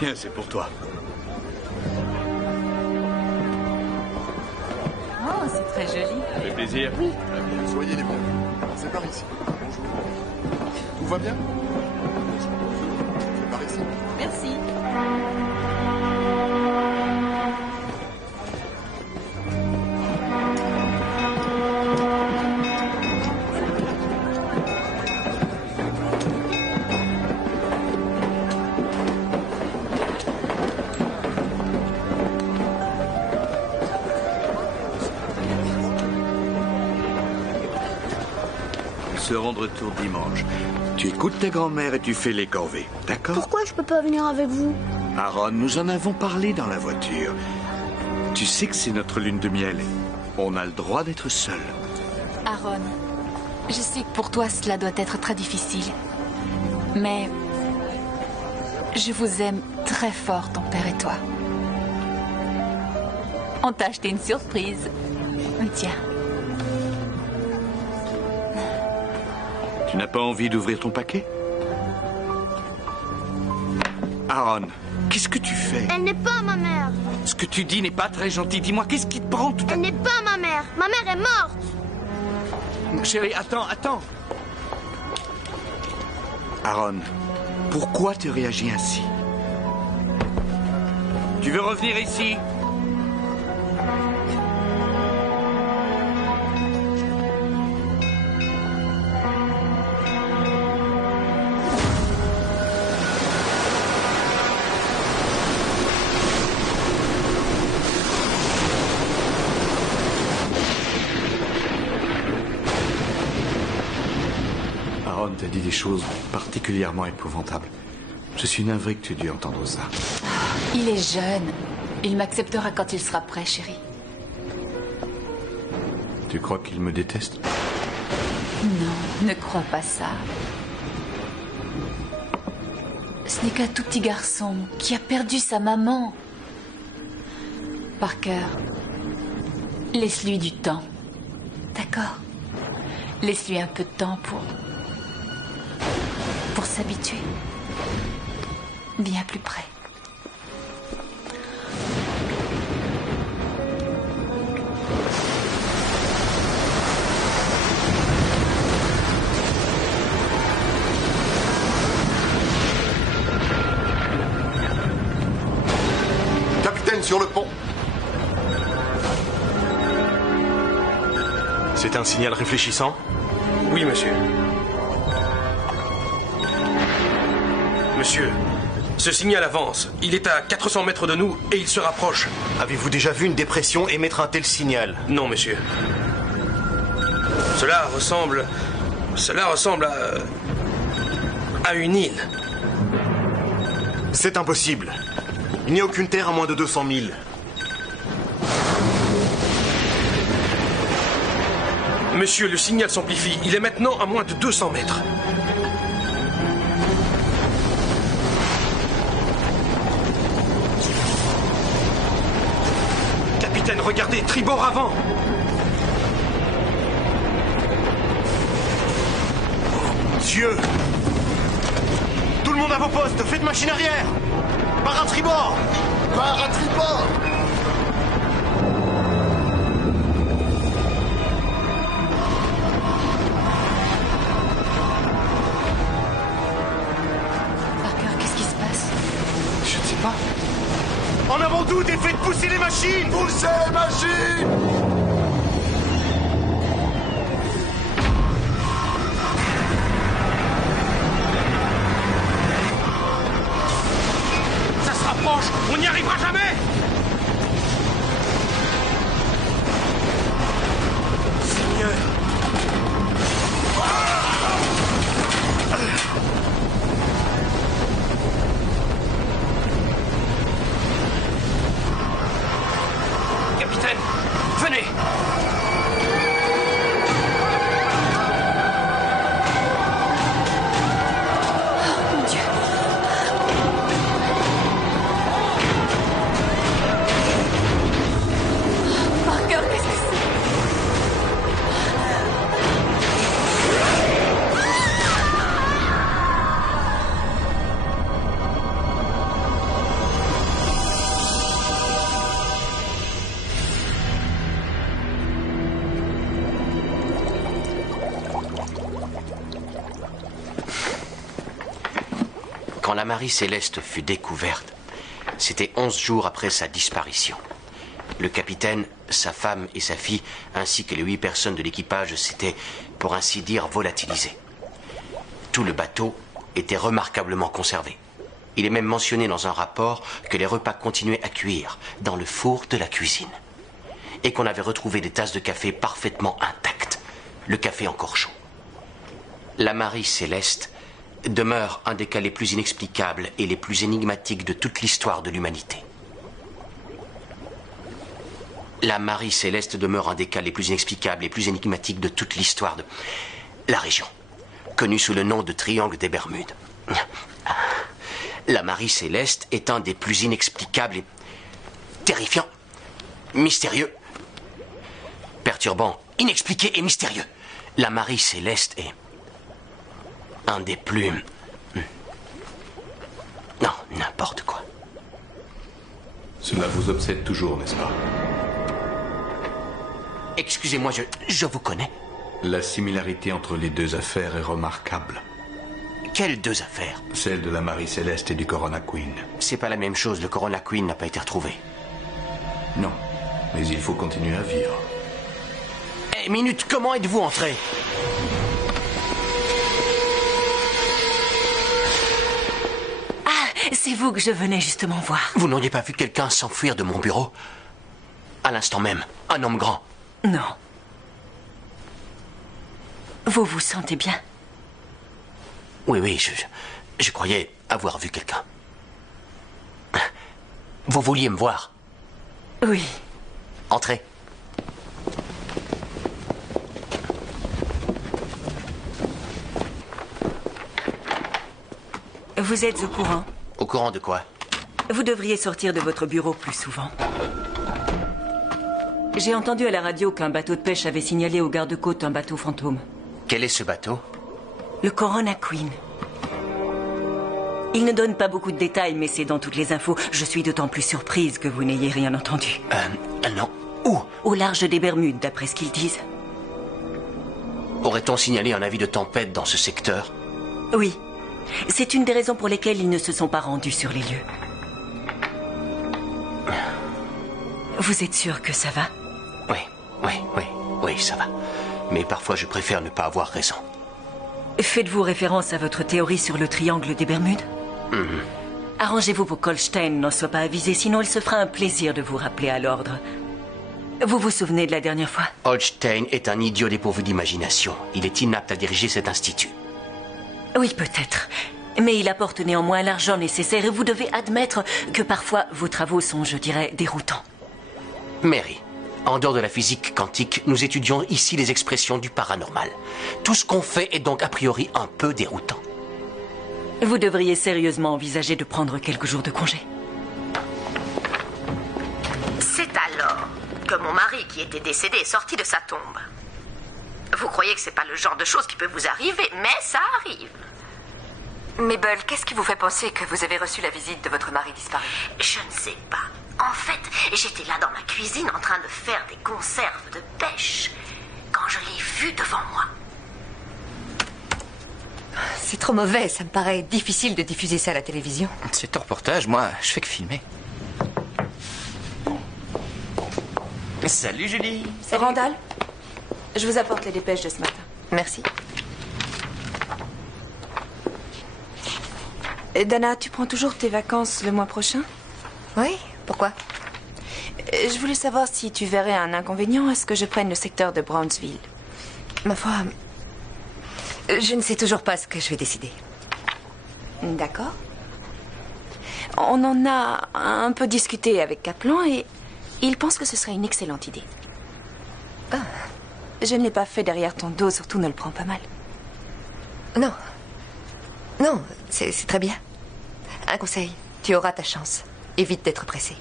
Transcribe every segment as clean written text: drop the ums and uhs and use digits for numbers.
Tiens, c'est pour toi. Oh, c'est très joli. Ça fait plaisir. Oui. Soyez les bienvenus. C'est par ici. Bonjour. Tout va bien? C'est par ici. Merci. Seront de retour dimanche. Tu écoutes ta grand-mère et tu fais les corvées, d'accord? Pourquoi je peux pas venir avec vous? Aaron, nous en avons parlé dans la voiture. Tu sais que c'est notre lune de miel. On a le droit d'être seuls. Aaron, je sais que pour toi cela doit être très difficile. Mais je vous aime très fort, ton père et toi. On t'a acheté une surprise. Tiens. Tu n'as pas envie d'ouvrir ton paquet? Aaron, qu'est-ce que tu fais? Elle n'est pas ma mère. Ce que tu dis n'est pas très gentil. Dis-moi, qu'est-ce qui te prend tout à... Elle n'est pas ma mère. Ma mère est morte. Chérie, attends. Aaron, pourquoi tu réagis ainsi? Tu veux revenir ici? Aaron t'a dit des choses particulièrement épouvantables. Je suis navré que tu aies dû entendre ça. Il est jeune. Il m'acceptera quand il sera prêt, chérie. Tu crois qu'il me déteste? Non, ne crois pas ça. Ce n'est qu'un tout petit garçon qui a perdu sa maman. Parker, laisse-lui du temps. D'accord? Laisse-lui un peu de temps pour s'habituer. Viens plus près. Capitaine, sur le pont. C'est un signal réfléchissant? Oui, monsieur. Monsieur, ce signal avance. Il est à 400 mètres de nous et il se rapproche. Avez-vous déjà vu une dépression émettre un tel signal? Non, monsieur. Cela ressemble à une île. C'est impossible. Il n'y a aucune terre à moins de 200 000. Monsieur, le signal s'amplifie. Il est maintenant à moins de 200 mètres. Capitaine, regardez, tribord avant. Dieu! Tout le monde à vos postes, faites machine arrière! Par un tribord! Par un tribord! Parker, qu'est-ce qui se passe? Je ne sais pas. En avant doute et faites pousser les machines! Poussez les machines! Ça se rapproche. On n'y arrivera jamais. Seigneur! Capitaine, venez. Mon Dieu. Parker, qu'est-ce que c'est? Marie Céleste fut découverte, c'était 11 jours après sa disparition. Le capitaine, sa femme et sa fille, ainsi que les 8 personnes de l'équipage s'étaient, pour ainsi dire, volatilisés. Tout le bateau était remarquablement conservé. Il est même mentionné dans un rapport que les repas continuaient à cuire dans le four de la cuisine. Et qu'on avait retrouvé des tasses de café parfaitement intactes, le café encore chaud. La Marie Céleste demeure un des cas les plus inexplicables et les plus énigmatiques de toute l'histoire de l'humanité. La Marie Céleste demeure un des cas les plus inexplicables et plus énigmatiques de toute l'histoire de la région, connue sous le nom de Triangle des Bermudes. La Marie Céleste est un des plus inexplicables et terrifiants, mystérieux, perturbants, inexpliqués et mystérieux. La Marie Céleste est un des plus... Non, n'importe quoi. Cela vous obsède toujours, n'est-ce pas? Excusez-moi, je vous connais. La similarité entre les deux affaires est remarquable. Quelles 2 affaires? Celle de la Marie Céleste et du Corona Queen. C'est pas la même chose, le Corona Queen n'a pas été retrouvé. Non, mais il faut continuer à vivre. Eh, minute, comment êtes-vous entré? Ah, c'est vous que je venais justement voir. Vous n'auriez pas vu quelqu'un s'enfuir de mon bureau? À l'instant même, un homme grand. Non. Vous vous sentez bien? Oui, je croyais avoir vu quelqu'un. Vous vouliez me voir? Oui. Entrez. Vous êtes au courant? Au courant de quoi? Vous devriez sortir de votre bureau plus souvent. J'ai entendu à la radio qu'un bateau de pêche avait signalé aux gardes-côtes un bateau fantôme. Quel est ce bateau? Le Corona Queen. Il ne donne pas beaucoup de détails, mais c'est dans toutes les infos. Je suis d'autant plus surprise que vous n'ayez rien entendu. Non. Où? Au large des Bermudes, d'après ce qu'ils disent. Aurait-on signalé un avis de tempête dans ce secteur? Oui. C'est une des raisons pour lesquelles ils ne se sont pas rendus sur les lieux. Vous êtes sûr que ça va? Oui, ça va. Mais parfois, je préfère ne pas avoir raison. Faites-vous référence à votre théorie sur le triangle des Bermudes? Arrangez-vous pour qu'Holstein n'en soit pas avisé, sinon il se fera un plaisir de vous rappeler à l'ordre. Vous vous souvenez de la dernière fois? Holstein est un idiot dépourvu d'imagination. Il est inapte à diriger cet institut. Oui, peut-être. Mais il apporte néanmoins l'argent nécessaire et vous devez admettre que parfois vos travaux sont, je dirais, déroutants. Mary, en dehors de la physique quantique, nous étudions ici les expressions du paranormal. Tout ce qu'on fait est donc a priori un peu déroutant. Vous devriez sérieusement envisager de prendre quelques jours de congé. C'est alors que mon mari qui était décédé est sorti de sa tombe. Vous croyez que c'est pas le genre de choses qui peut vous arriver, mais ça arrive. Mabel, qu'est-ce qui vous fait penser que vous avez reçu la visite de votre mari disparu? Je ne sais pas. En fait, j'étais là dans ma cuisine en train de faire des conserves de pêche quand je l'ai vu devant moi. C'est trop mauvais, ça me paraît difficile de diffuser ça à la télévision. C'est un reportage, moi, je fais que filmer. Salut Julie. Salut. Randall, je vous apporte les dépêches de ce matin. Merci. Dana, tu prends toujours tes vacances le mois prochain? Oui, pourquoi? Je voulais savoir si tu verrais un inconvénient à ce que je prenne le secteur de Brownsville. Ma foi, je ne sais toujours pas ce que je vais décider. D'accord. On en a un peu discuté avec Kaplan et il pense que ce serait une excellente idée. Ah. Je ne l'ai pas fait derrière ton dos, surtout ne le prends pas mal. Non. Non, c'est très bien. Un conseil, tu auras ta chance. Évite d'être pressé.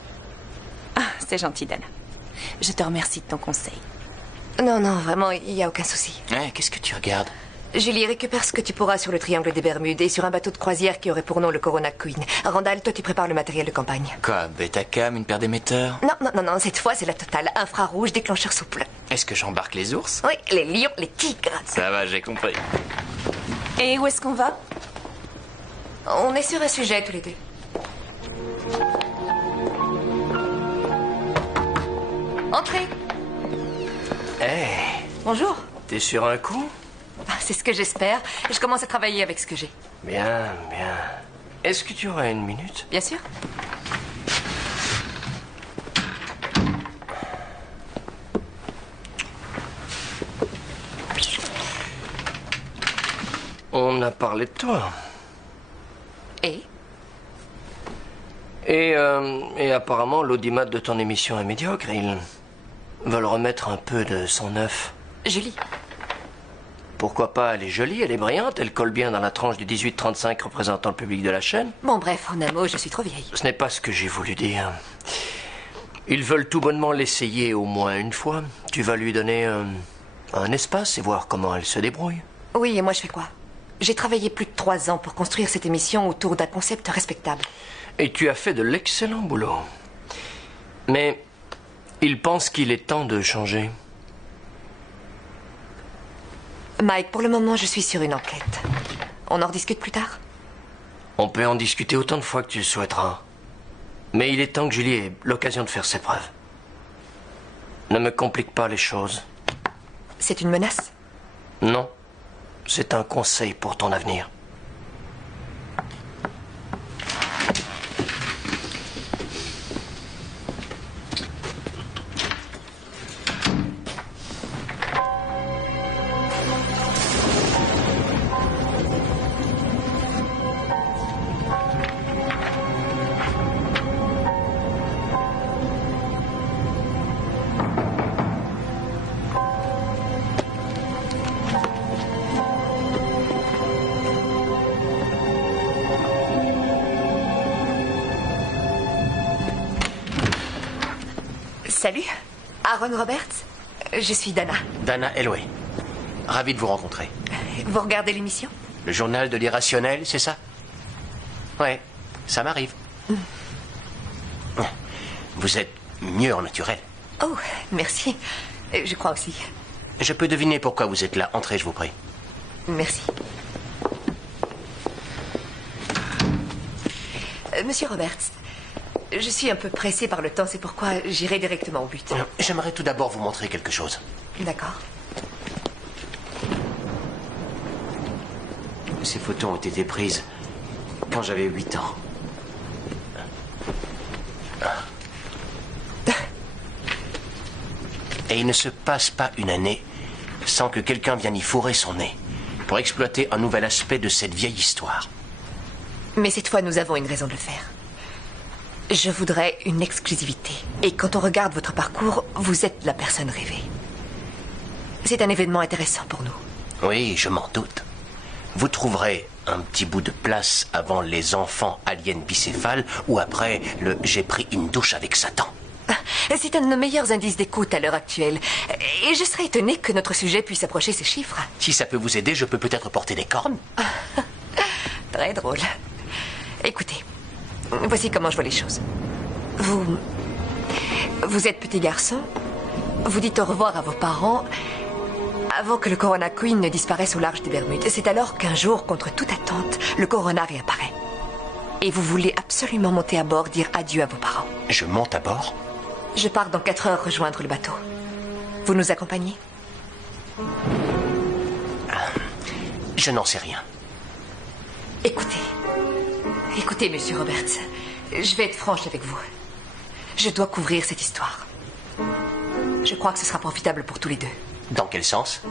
Ah, c'est gentil, Dana. Je te remercie de ton conseil. Non, vraiment, il n'y a aucun souci. Qu'est-ce que tu regardes? Julie, récupère ce que tu pourras sur le triangle des Bermudes et sur un bateau de croisière qui aurait pour nom le Corona Queen. Randall, toi, tu prépares le matériel de campagne. Quoi, Betacam, une paire d'émetteurs? Non, cette fois, c'est la totale. Infrarouge, déclencheur souple. Est-ce que j'embarque les ours? Oui, les lions, les tigres. Ça va, j'ai compris. Et où est-ce qu'on va? On est sur un sujet tous les deux. Entrez. Hey, Bonjour. t'es sur un coup? C'est ce que j'espère. Je commence à travailler avec ce que j'ai. Bien, bien. Est-ce que tu aurais une minute? Bien sûr. On a parlé de toi. Et Et apparemment, l'audimat de ton émission est médiocre. Ils veulent remettre un peu de sang neuf. Julie. Pourquoi pas? Elle est jolie, elle est brillante, elle colle bien dans la tranche du 18-35 représentant le public de la chaîne. Bon, bref, en un mot, je suis trop vieille. Ce n'est pas ce que j'ai voulu dire. Ils veulent tout bonnement l'essayer au moins une fois. Tu vas lui donner un espace et voir comment elle se débrouille. Oui, et moi, je fais quoi? J'ai travaillé plus de 3 ans pour construire cette émission autour d'un concept respectable. Et tu as fait de l'excellent boulot. Mais ils pensent qu'il est temps de changer. Mike, pour le moment, je suis sur une enquête. On en rediscute plus tard? On peut en discuter autant de fois que tu le souhaiteras. Mais il est temps que Julie ait l'occasion de faire ses preuves. Ne me complique pas les choses. C'est une menace? Non. C'est un conseil pour ton avenir. Salut, Aaron Roberts. Je suis Dana. Dana Elway. Ravi de vous rencontrer. Vous regardez l'émission? Le journal de l'irrationnel, c'est ça? Ouais, ça m'arrive. Vous êtes mieux en naturel. Oh, merci. Je crois aussi. Je peux deviner pourquoi vous êtes là. Entrez, je vous prie. Merci. Monsieur Roberts, je suis un peu pressée par le temps, c'est pourquoi j'irai directement au but. J'aimerais tout d'abord vous montrer quelque chose. D'accord. Ces photos ont été prises quand j'avais 8 ans. Et il ne se passe pas une année sans que quelqu'un vienne y fourrer son nez pour exploiter un nouvel aspect de cette vieille histoire. Mais cette fois, nous avons une raison de le faire. Je voudrais une exclusivité. Et quand on regarde votre parcours, vous êtes la personne rêvée. C'est un événement intéressant pour nous. Oui, je m'en doute. Vous trouverez un petit bout de place avant les enfants aliens bicéphales ou après le « j'ai pris une douche avec Satan ». C'est un de nos meilleurs indices d'écoute à l'heure actuelle. Et je serais étonnée que notre sujet puisse approcher ces chiffres. Si ça peut vous aider, je peux peut-être porter des cornes. Très drôle. Écoutez, voici comment je vois les choses. Vous êtes petit garçon. Vous dites au revoir à vos parents avant que le Corona Queen ne disparaisse au large des Bermudes. C'est alors qu'un jour, contre toute attente, le Corona réapparaît. Et vous voulez absolument monter à bord, dire adieu à vos parents. Je monte à bord? Je pars dans 4 heures rejoindre le bateau. Vous nous accompagnez? Je n'en sais rien. Écoutez, monsieur Roberts, je vais être franche avec vous. Je dois couvrir cette histoire. Je crois que ce sera profitable pour tous les deux. Dans quel sens?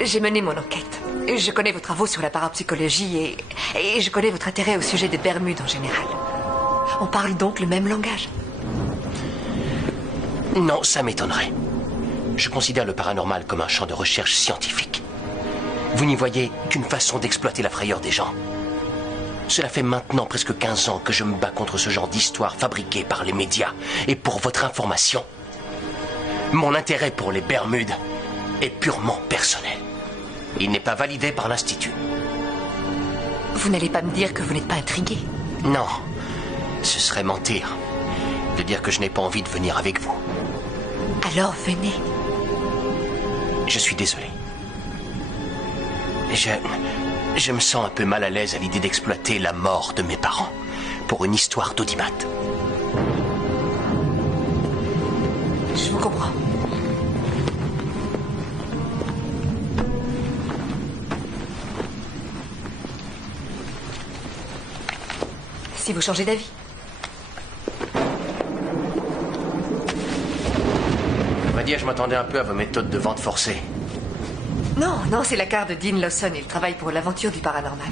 J'ai mené mon enquête. Je connais vos travaux sur la parapsychologie et je connais votre intérêt au sujet des Bermudes en général. On parle donc le même langage? Non, ça m'étonnerait. Je considère le paranormal comme un champ de recherche scientifique. Vous n'y voyez qu'une façon d'exploiter la frayeur des gens. Cela fait maintenant presque 15 ans que je me bats contre ce genre d'histoire fabriquée par les médias. Et pour votre information, mon intérêt pour les Bermudes est purement personnel. Il n'est pas validé par l'Institut. Vous n'allez pas me dire que vous n'êtes pas intrigué? Non, ce serait mentir de dire que je n'ai pas envie de venir avec vous. Alors venez. Je suis désolé. Je me sens un peu mal à l'aise à l'idée d'exploiter la mort de mes parents pour une histoire d'audimat. Je vous comprends. Si vous changez d'avis. À vrai dire, je m'attendais un peu à vos méthodes de vente forcée. Non, non, c'est la carte de Dean Lawson. Il travaille pour l'aventure du paranormal.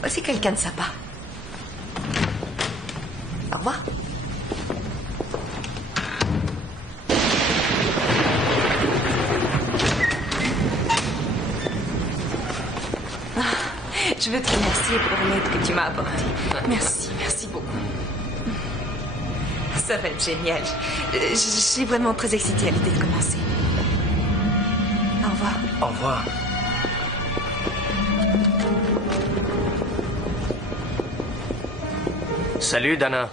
Voici quelqu'un de sympa. Au revoir. Je veux te remercier pour l'aide que tu m'as apportée. Merci, merci beaucoup. Ça va être génial. Je suis vraiment très excitée à l'idée de commencer. Au revoir. Au revoir. Salut, Dana.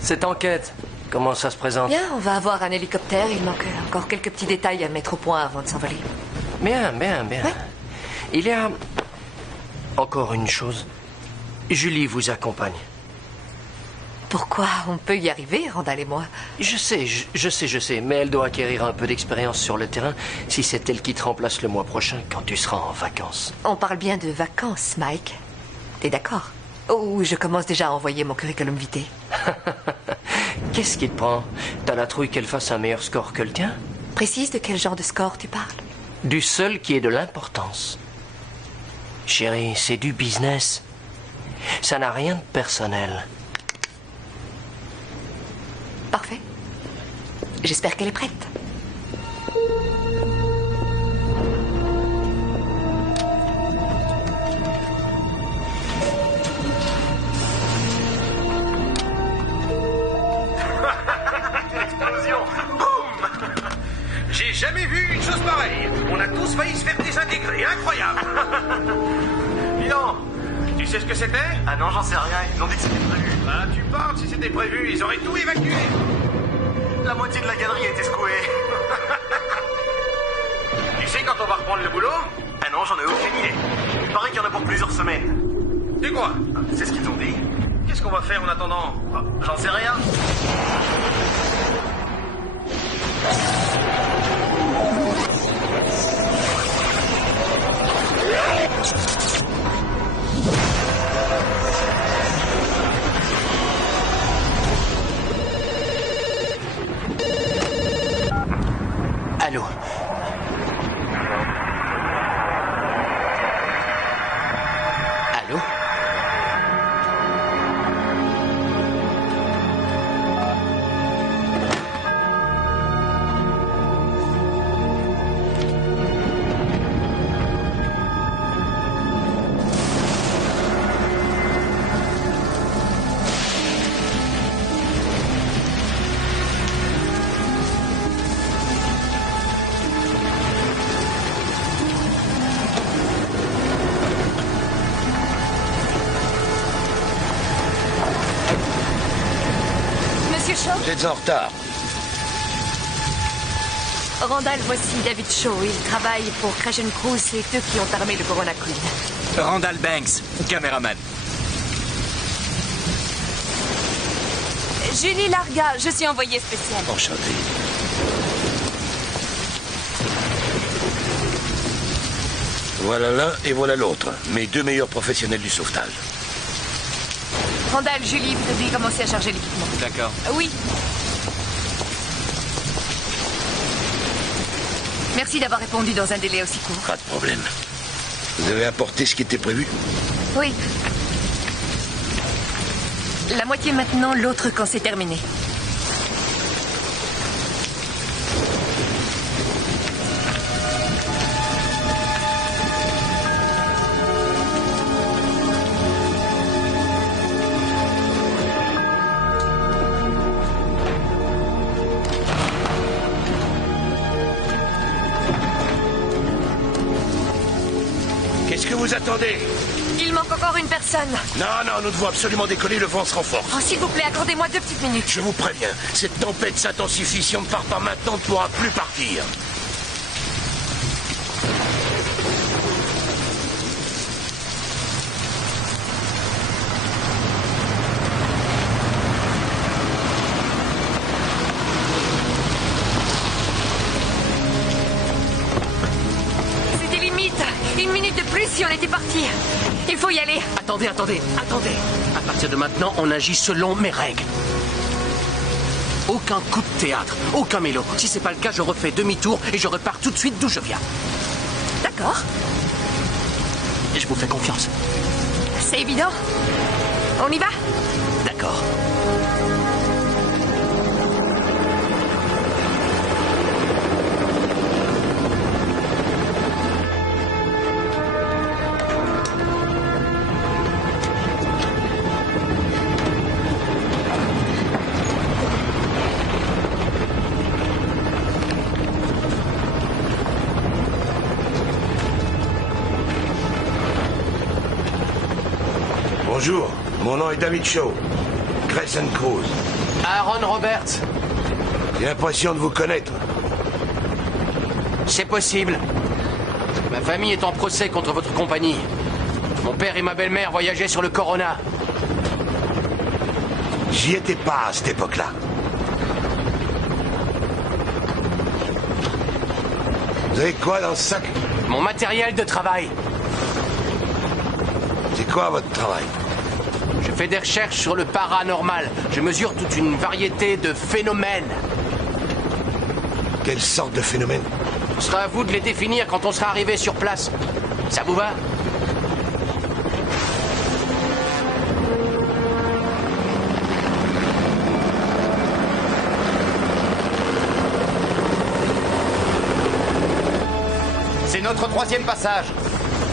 Cette enquête, comment ça se présente? Bien, on va avoir un hélicoptère. Il manque encore quelques petits détails à mettre au point avant de s'envoler. Bien, bien, bien. Ouais. Il y a encore une chose. Julie vous accompagne. Pourquoi? On peut y arriver, Randall et moi. Je sais, mais elle doit acquérir un peu d'expérience sur le terrain si c'est elle qui te remplace le mois prochain quand tu seras en vacances. On parle bien de vacances, Mike. T'es d'accord? Ou je commence déjà à envoyer mon curriculum vitae. Qu'est-ce qui te prend? T'as la trouille qu'elle fasse un meilleur score que le tien? Précise de quel genre de score tu parles? Du seul qui ait de l'importance. Chérie, c'est du business. Ça n'a rien de personnel. Parfait. J'espère qu'elle est prête. Explosion! Boum! J'ai jamais vu une chose pareille. On a tous failli se faire désintégrer. Incroyable! Dis donc, tu sais ce que c'était? Ah non, j'en sais rien, ils ont dit que c'était prévu. Ah, tu parles, si c'était prévu, ils auraient tout évacué. La moitié de la galerie a été secouée. Tu sais quand on va reprendre le boulot? Ah non, j'en ai aucune idée. Il paraît qu'il y en a pour plusieurs semaines. C'est quoi? C'est ce qu'ils ont dit. Qu'est-ce qu'on va faire en attendant? J'en sais rien. Allô? Allô? Monsieur Shaw? Vous êtes en retard. Randall, voici David Shaw. Il travaille pour Crash & Crew. C'est eux qui ont armé le Corona Queen. Randall Banks, caméraman. Julie Larga, je suis envoyée spéciale. Enchanté. Voilà l'un et voilà l'autre. Mes deux meilleurs professionnels du sauvetage. Randall, Julie, vous devez commencer à charger l'équipement. D'accord. Oui. Merci d'avoir répondu dans un délai aussi court. Pas de problème. Vous avez apporté ce qui était prévu? Oui. La moitié maintenant, l'autre quand c'est terminé. Qu'est-ce que vous attendez? Il manque encore une personne. Non, non, nous devons absolument décoller, le vent se renforce. Oh, s'il vous plaît, accordez-moi 2 petites minutes. Je vous préviens, cette tempête s'intensifie. Si on ne part pas maintenant, on ne pourra plus partir. si on était parti. Il faut y aller. Attendez. À partir de maintenant, on agit selon mes règles. Aucun coup de théâtre, aucun mélo. Si c'est pas le cas, je refais demi-tour et je repars tout de suite d'où je viens. D'accord. Je vous fais confiance. C'est évident. On y va? D'accord. Bonjour, mon nom est David Shaw. Grayson Cruz. Aaron Roberts. J'ai l'impression de vous connaître. C'est possible. Ma famille est en procès contre votre compagnie. Mon père et ma belle-mère voyageaient sur le Corona. J'y étais pas à cette époque-là. Vous avez quoi dans ce sac? Mon matériel de travail. C'est quoi votre travail? Je fais des recherches sur le paranormal. Je mesure toute une variété de phénomènes. Quelle sorte de phénomène? Ce sera à vous de les définir quand on sera arrivé sur place. Ça vous va? C'est notre 3e passage.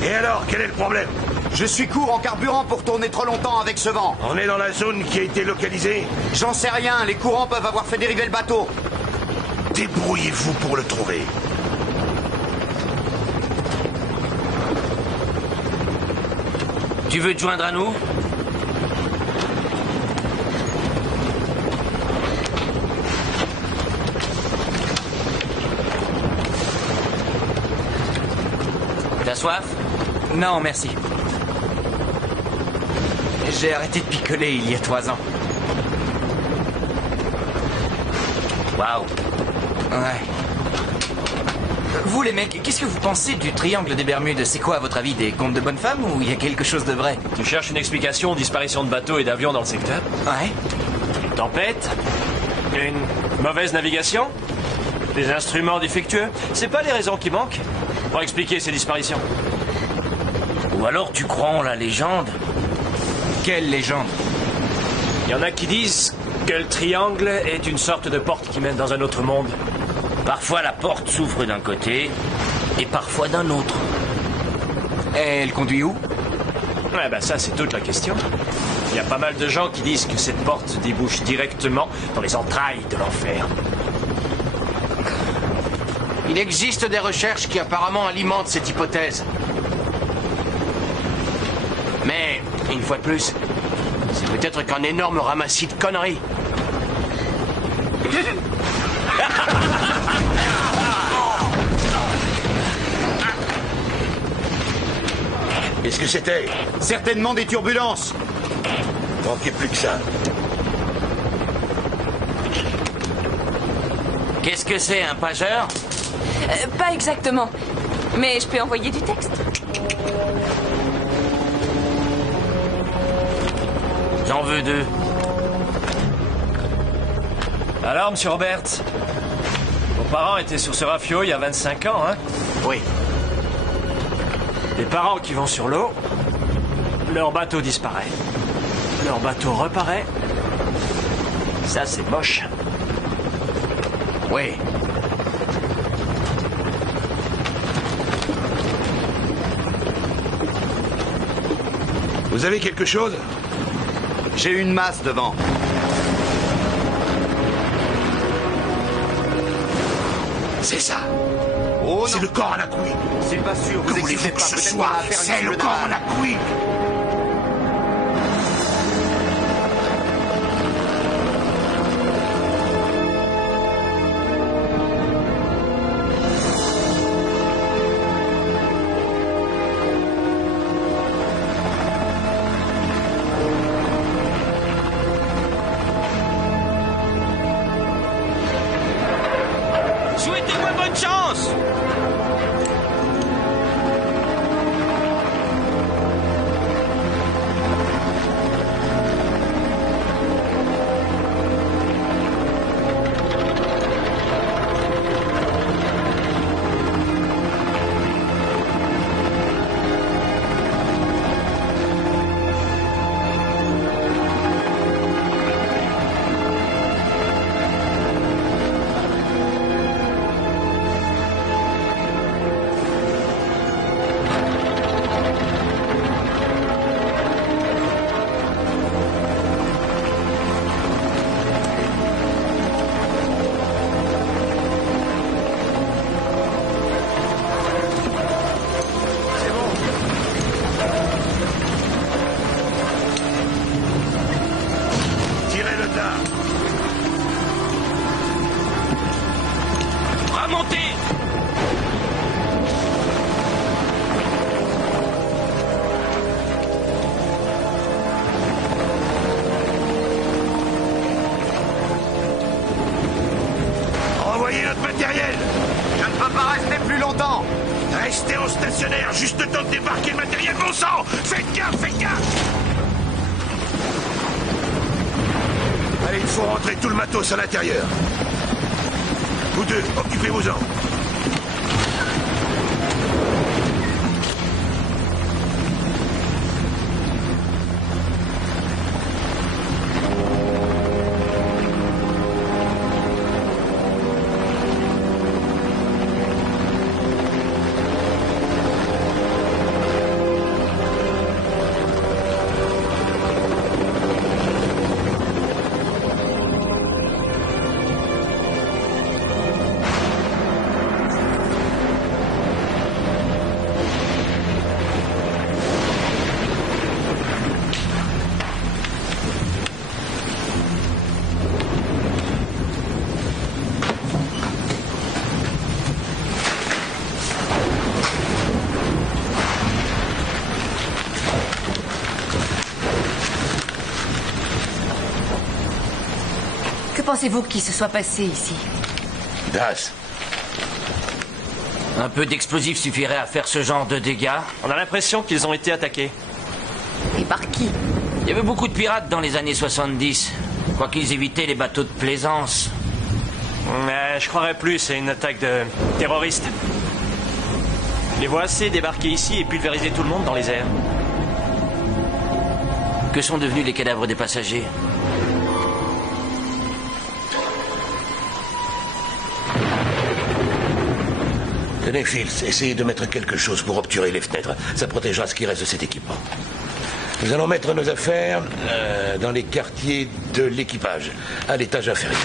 Et alors, quel est le problème? Je suis court en carburant pour tourner trop longtemps avec ce vent. On est dans la zone qui a été localisée? J'en sais rien, les courants peuvent avoir fait dériver le bateau. Débrouillez-vous pour le trouver. Tu veux te joindre à nous? T'as soif? Non, merci. J'ai arrêté de picoler il y a 3 ans. Waouh. Ouais. Vous les mecs, qu'est-ce que vous pensez du triangle des Bermudes? C'est quoi à votre avis, des contes de bonne femme ou il y a quelque chose de vrai? Tu cherches une explication aux disparitions de bateaux et d'avions dans le secteur? Ouais. Une tempête? Une mauvaise navigation? Des instruments défectueux? C'est pas les raisons qui manquent pour expliquer ces disparitions. Ou alors tu crois en la légende? Quelle légende? Il y en a qui disent que le triangle est une sorte de porte qui mène dans un autre monde. Parfois la porte s'ouvre d'un côté et parfois d'un autre. Et elle conduit où? Ouais, bah ça c'est toute la question. Il y a pas mal de gens qui disent que cette porte débouche directement dans les entrailles de l'enfer. Il existe des recherches qui apparemment alimentent cette hypothèse. Mais, une fois de plus, c'est peut-être qu'un énorme ramassis de conneries. Qu'est-ce que c'était? Certainement des turbulences. Manquait plus que ça. Qu'est-ce que c'est, un pageur? Pas exactement. Mais je peux envoyer du texte. J'en veux 2. Alors, monsieur Roberts, vos parents étaient sur ce rafio il y a 25 ans, hein? Oui. Les parents qui vont sur l'eau, leur bateau disparaît. Leur bateau reparaît. Ça, c'est moche. Oui. Vous avez quelque chose? J'ai une masse devant. C'est ça. Oh c'est le Corona Queen. C'est pas sûr. Que voulez-vous que ce soit? C'est le Corona Queen. Souhaitez-moi bonne chance! là. Remontez. Envoyez notre matériel. Je ne peux pas rester plus longtemps. Restez en stationnaire, juste le temps de débarquer le matériel, bon sang. Faites gaffe, faites gaffe. Allez, il faut rentrer tout le matos à l'intérieur. Vous deux, occupez-vous-en. Que pensez-vous qu'il se soit passé ici? Das. Un peu d'explosif suffirait à faire ce genre de dégâts. On a l'impression qu'ils ont été attaqués. Et par qui? Il y avait beaucoup de pirates dans les années 70. Quoi qu'ils évitaient les bateaux de plaisance. Je croirais plus, c'est une attaque de terroristes. Les vois assez débarquer ici et pulvériser tout le monde dans les airs. Que sont devenus les cadavres des passagers? Tenez, Fields, essayez de mettre quelque chose pour obturer les fenêtres. Ça protégera ce qui reste de cet équipement. Nous allons mettre nos affaires dans les quartiers de l'équipage, à l'étage inférieur.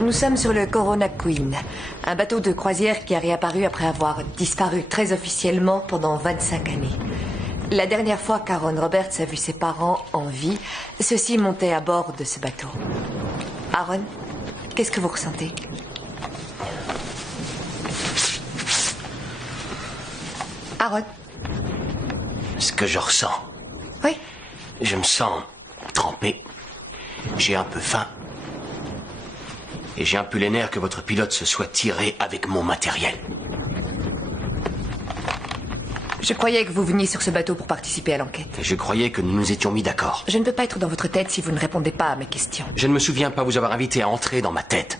Nous sommes sur le Corona Queen, un bateau de croisière qui a réapparu après avoir disparu très officiellement pendant 25 années. La dernière fois qu'Aaron Roberts a vu ses parents en vie, ceux-ci montaient à bord de ce bateau. Aaron, qu'est-ce que vous ressentez? Aaron? Ce que je ressens. Oui. Je me sens trempé. J'ai un peu faim. Et j'ai un peu les nerfs que votre pilote se soit tiré avec mon matériel. Je croyais que vous veniez sur ce bateau pour participer à l'enquête. Je croyais que nous nous étions mis d'accord. Je ne peux pas être dans votre tête si vous ne répondez pas à mes questions. Je ne me souviens pas vous avoir invité à entrer dans ma tête.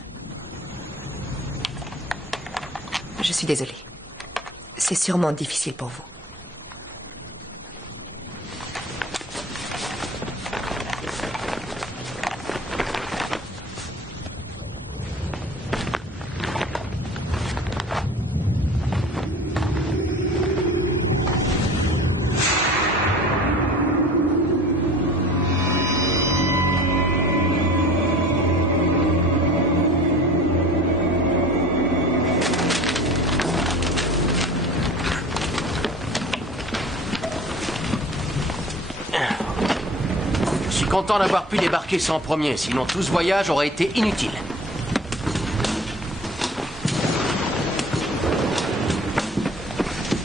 Je suis désolée. C'est sûrement difficile pour vous. Je suis content d'avoir pu débarquer sans premier, sinon tout ce voyage aurait été inutile.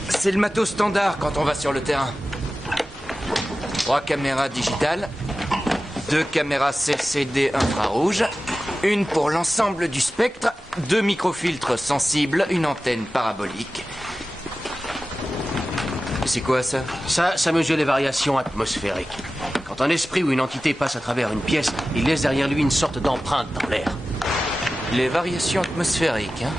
C'est le matos standard quand on va sur le terrain. 3 caméras digitales, 2 caméras CCD infrarouge, une pour l'ensemble du spectre, 2 microfiltres sensibles, une antenne parabolique. C'est quoi ça? Ça mesure les variations atmosphériques. Quand un esprit ou une entité passe à travers une pièce, il laisse derrière lui une sorte d'empreinte dans l'air. Les variations atmosphériques, hein?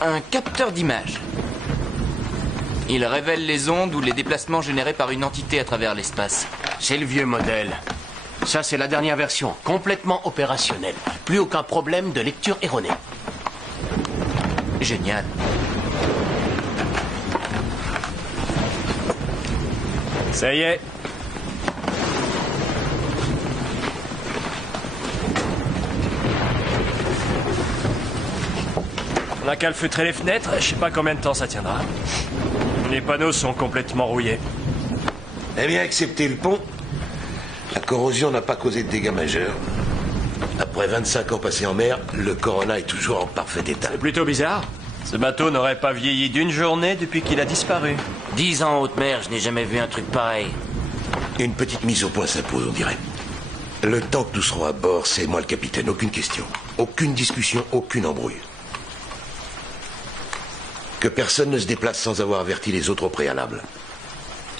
Un capteur d'image. Il révèle les ondes ou les déplacements générés par une entité à travers l'espace. C'est le vieux modèle. Ça, c'est la dernière version, complètement opérationnelle. Plus aucun problème de lecture erronée. Génial. Ça y est. On a calfeutré les fenêtres, je sais pas combien de temps ça tiendra. Les panneaux sont complètement rouillés. Eh bien, excepté le pont, la corrosion n'a pas causé de dégâts majeurs. Après 25 ans passés en mer, le Corona est toujours en parfait état. C'est plutôt bizarre. Ce bateau n'aurait pas vieilli d'une journée depuis qu'il a disparu. 10 ans en haute mer, je n'ai jamais vu un truc pareil. Une petite mise au point s'impose, on dirait. Le temps que nous serons à bord, c'est moi le capitaine, aucune question. Aucune discussion, aucune embrouille. Que personne ne se déplace sans avoir averti les autres au préalable.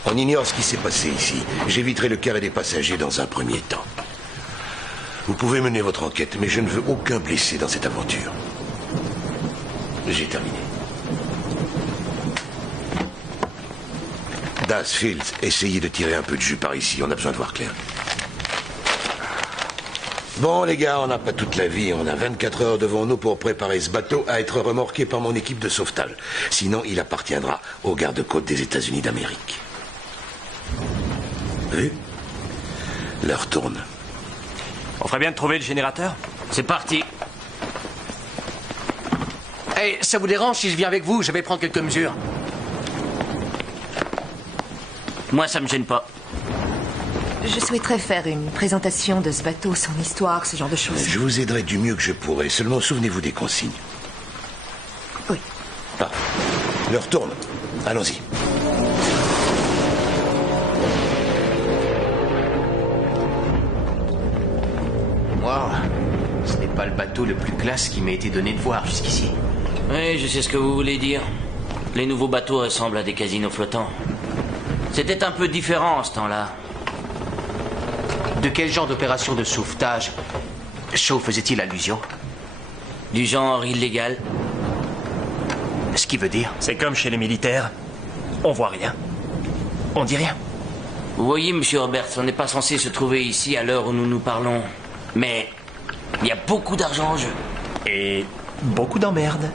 On ignore ce qui s'est passé ici. J'éviterai le carré des passagers dans un premier temps. Vous pouvez mener votre enquête, mais je ne veux aucun blessé dans cette aventure. J'ai terminé. Das, Fields, essayez de tirer un peu de jus par ici. On a besoin de voir clair. Bon, les gars, on n'a pas toute la vie. On a 24 heures devant nous pour préparer ce bateau à être remorqué par mon équipe de sauvetage. Sinon, il appartiendra aux gardes-côtes des États-Unis d'Amérique. Vu? L'heure tourne. On ferait bien de trouver le générateur. C'est parti. Hey, ça vous dérange si je viens avec vous? Je vais prendre quelques mesures. Moi, ça me gêne pas. Je souhaiterais faire une présentation de ce bateau, son histoire, ce genre de choses. Je vous aiderai du mieux que je pourrai. Seulement, souvenez-vous des consignes. Oui. Ah, l'heure tourne. Allons-y. Wow. Ce n'est pas le bateau le plus classe qui m'a été donné de voir jusqu'ici. Oui, je sais ce que vous voulez dire. Les nouveaux bateaux ressemblent à des casinos flottants. C'était un peu différent en ce temps-là. De quel genre d'opération de sauvetage Shaw faisait-il allusion? Du genre illégal. Ce qui veut dire? C'est comme chez les militaires. On voit rien. On dit rien. Vous voyez, monsieur Roberts, on n'est pas censé se trouver ici à l'heure où nous nous parlons. Mais il y a beaucoup d'argent en jeu. Et beaucoup d'emmerdes.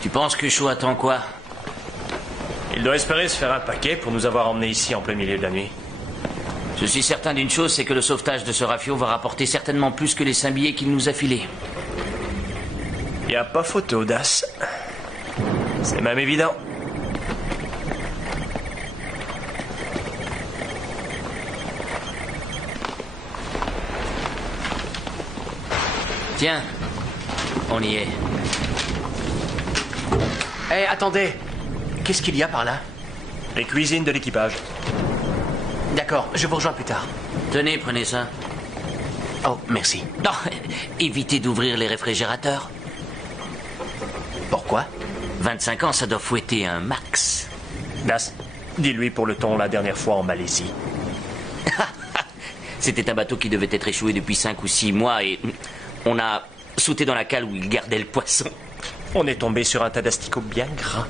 Tu penses que Shaw attend quoi? Il doit espérer se faire un paquet pour nous avoir emmenés ici en plein milieu de la nuit. Je suis certain d'une chose, c'est que le sauvetage de ce rafio va rapporter certainement plus que les 5 billets qu'il nous a filés. Y a pas photo, Das. C'est même évident. Tiens, on y est. Hé, attendez. Qu'est-ce qu'il y a par là? Les cuisines de l'équipage. D'accord, je vous rejoins plus tard. Tenez, prenez ça. Oh, merci. Non, évitez d'ouvrir les réfrigérateurs. Pourquoi? 25 ans, ça doit fouetter un max. Das, dis-lui pour le ton la dernière fois en Malaisie. C'était un bateau qui devait être échoué depuis 5 ou 6 mois et on a sauté dans la cale où il gardait le poisson. On est tombé sur un tas d'asticots bien gras.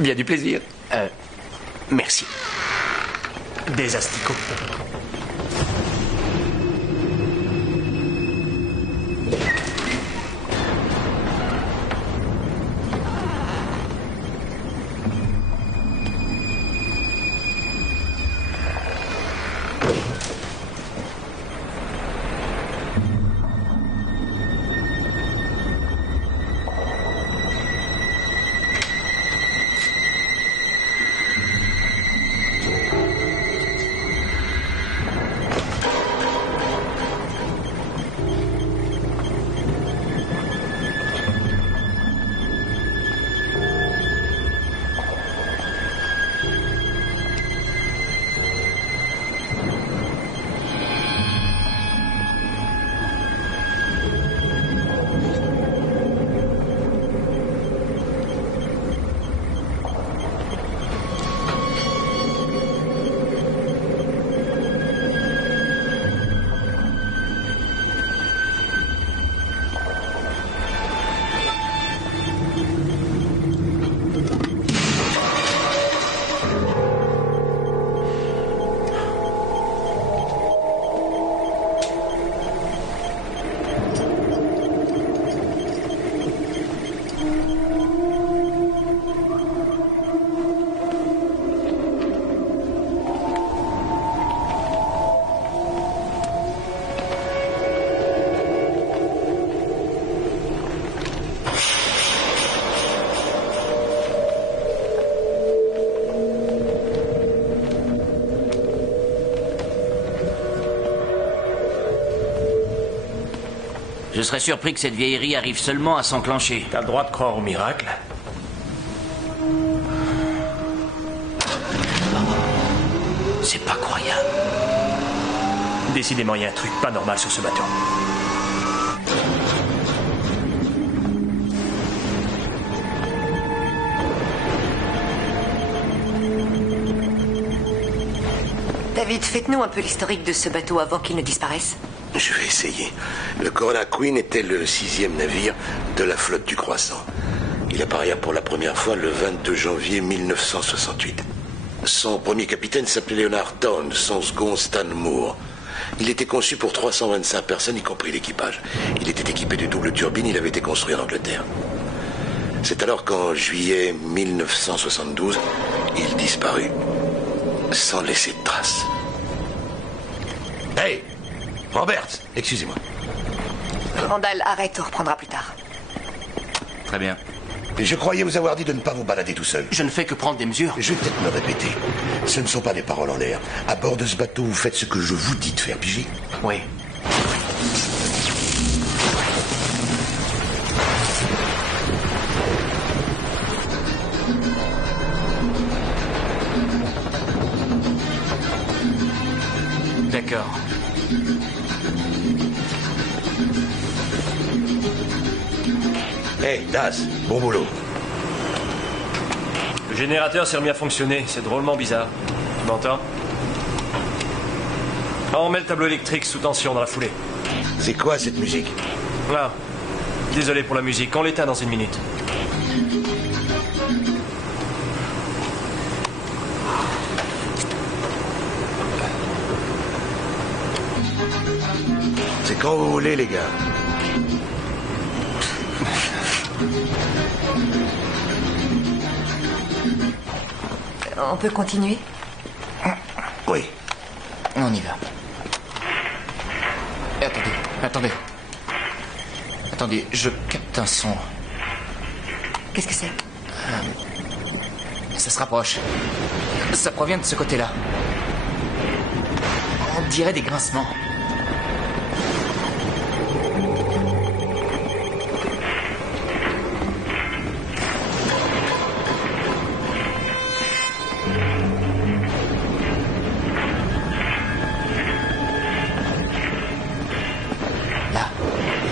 Bien du plaisir. Merci. Des asticots. Je serais surpris que cette vieillerie arrive seulement à s'enclencher. T'as le droit de croire au miracle. C'est pas croyable. Décidément, il y a un truc pas normal sur ce bateau. David, faites-nous un peu l'historique de ce bateau avant qu'il ne disparaisse. Je vais essayer. Le Corona Queen était le 6e navire de la flotte du Croissant. Il apparaît pour la première fois le 22 janvier 1968. Son premier capitaine s'appelait Leonard Town, son second Stan Moore. Il était conçu pour 325 personnes, y compris l'équipage. Il était équipé de double turbine, il avait été construit en Angleterre. C'est alors qu'en juillet 1972, il disparut, sans laisser de traces. Hey, Robert, excusez-moi. Randall, arrête, on reprendra plus tard. Très bien. Je croyais vous avoir dit de ne pas vous balader tout seul. Je ne fais que prendre des mesures. Je vais peut-être me répéter. Ce ne sont pas des paroles en l'air. À bord de ce bateau, vous faites ce que je vous dis de faire, pigé? Oui. D'accord. Hey, Daz, bon boulot. Le générateur s'est remis à fonctionner. C'est drôlement bizarre. Tu m'entends? On met le tableau électrique sous tension dans la foulée. C'est quoi cette musique? Ah, désolé pour la musique. On l'éteint dans une minute. C'est quand vous voulez, les gars. On peut continuer? Oui. On y va. Attendez. Attendez, je capte un son. Qu'est-ce que c'est? Ça se rapproche. Ça provient de ce côté-là. On dirait des grincements.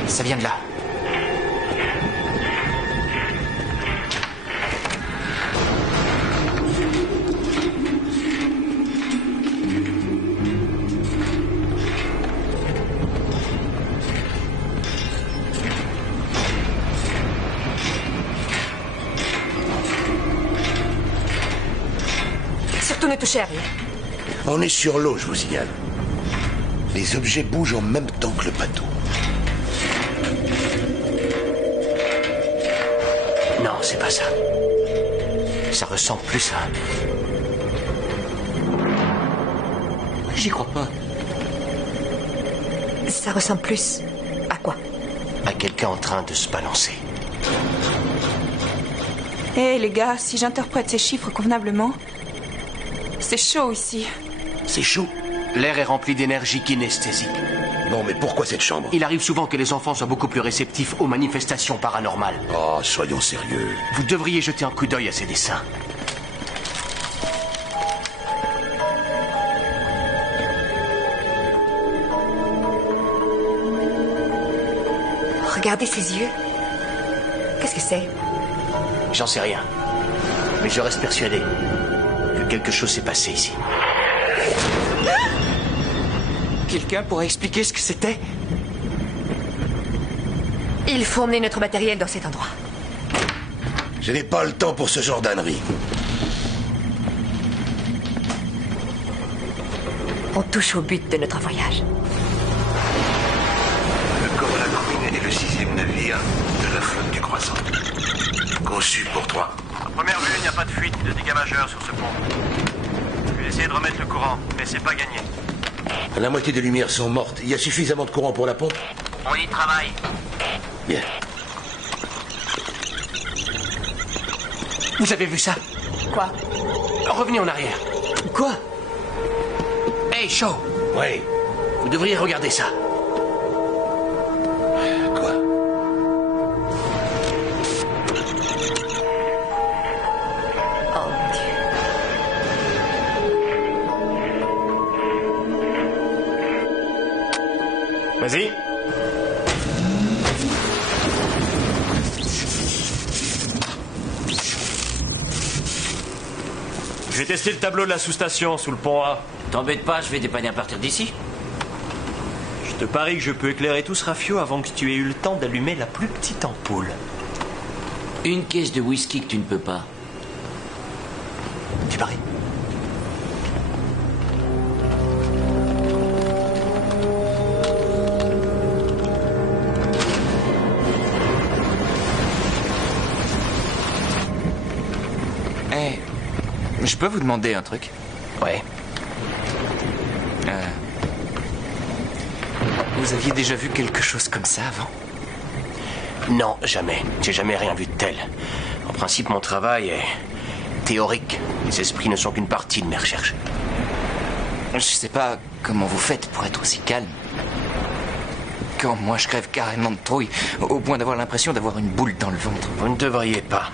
Ça vient de là. Surtout ne touchez à rien. On est sur l'eau, je vous signale. Les objets bougent en même temps que le bateau. Non, c'est pas ça. Ça ressemble plus à... J'y crois pas. Ça ressemble plus à quoi? À quelqu'un en train de se balancer. Hé les gars, si j'interprète ces chiffres convenablement, c'est chaud ici. C'est chaud? L'air est rempli d'énergie kinesthésique. Non, mais pourquoi cette chambre? Il arrive souvent que les enfants soient beaucoup plus réceptifs aux manifestations paranormales. Oh, soyons sérieux. Vous devriez jeter un coup d'œil à ces dessins. Regardez ses yeux. Qu'est-ce que c'est? J'en sais rien. Mais je reste persuadé que quelque chose s'est passé ici. Quelqu'un pourrait expliquer ce que c'était? Il faut emmener notre matériel dans cet endroit. Je n'ai pas le temps pour ce genre d'ânerie. On touche au but de notre voyage. Le Corona Queen est le 6e navire de la flotte du Croissant. Conçu pour 3. À première vue, il n'y a pas de fuite ni de dégâts majeurs sur ce pont. Je vais essayer de remettre le courant, mais c'est pas gagné. La moitié des lumières sont mortes. Il y a suffisamment de courant pour la pompe? On y travaille. Bien. Vous avez vu ça? Quoi? Revenez en arrière. Quoi? Hey, Shaw! Oui. Vous devriez regarder ça. Vas-y. Je vais tester le tableau de la sous-station sous le pont A. T'embête pas, je vais dépanner à partir d'ici. Je te parie que je peux éclairer tout ce rafio avant que tu aies eu le temps d'allumer la plus petite ampoule. Une caisse de whisky que tu ne peux pas. Tu paries? Je peux vous demander un truc? Ouais. Vous aviez déjà vu quelque chose comme ça avant? Non, jamais. J'ai jamais rien vu de tel. En principe, mon travail est théorique. Les esprits ne sont qu'une partie de mes recherches. Je sais pas comment vous faites pour être aussi calme. Quand moi je crève carrément de trouille, au point d'avoir l'impression d'avoir une boule dans le ventre. Vous ne devriez pas.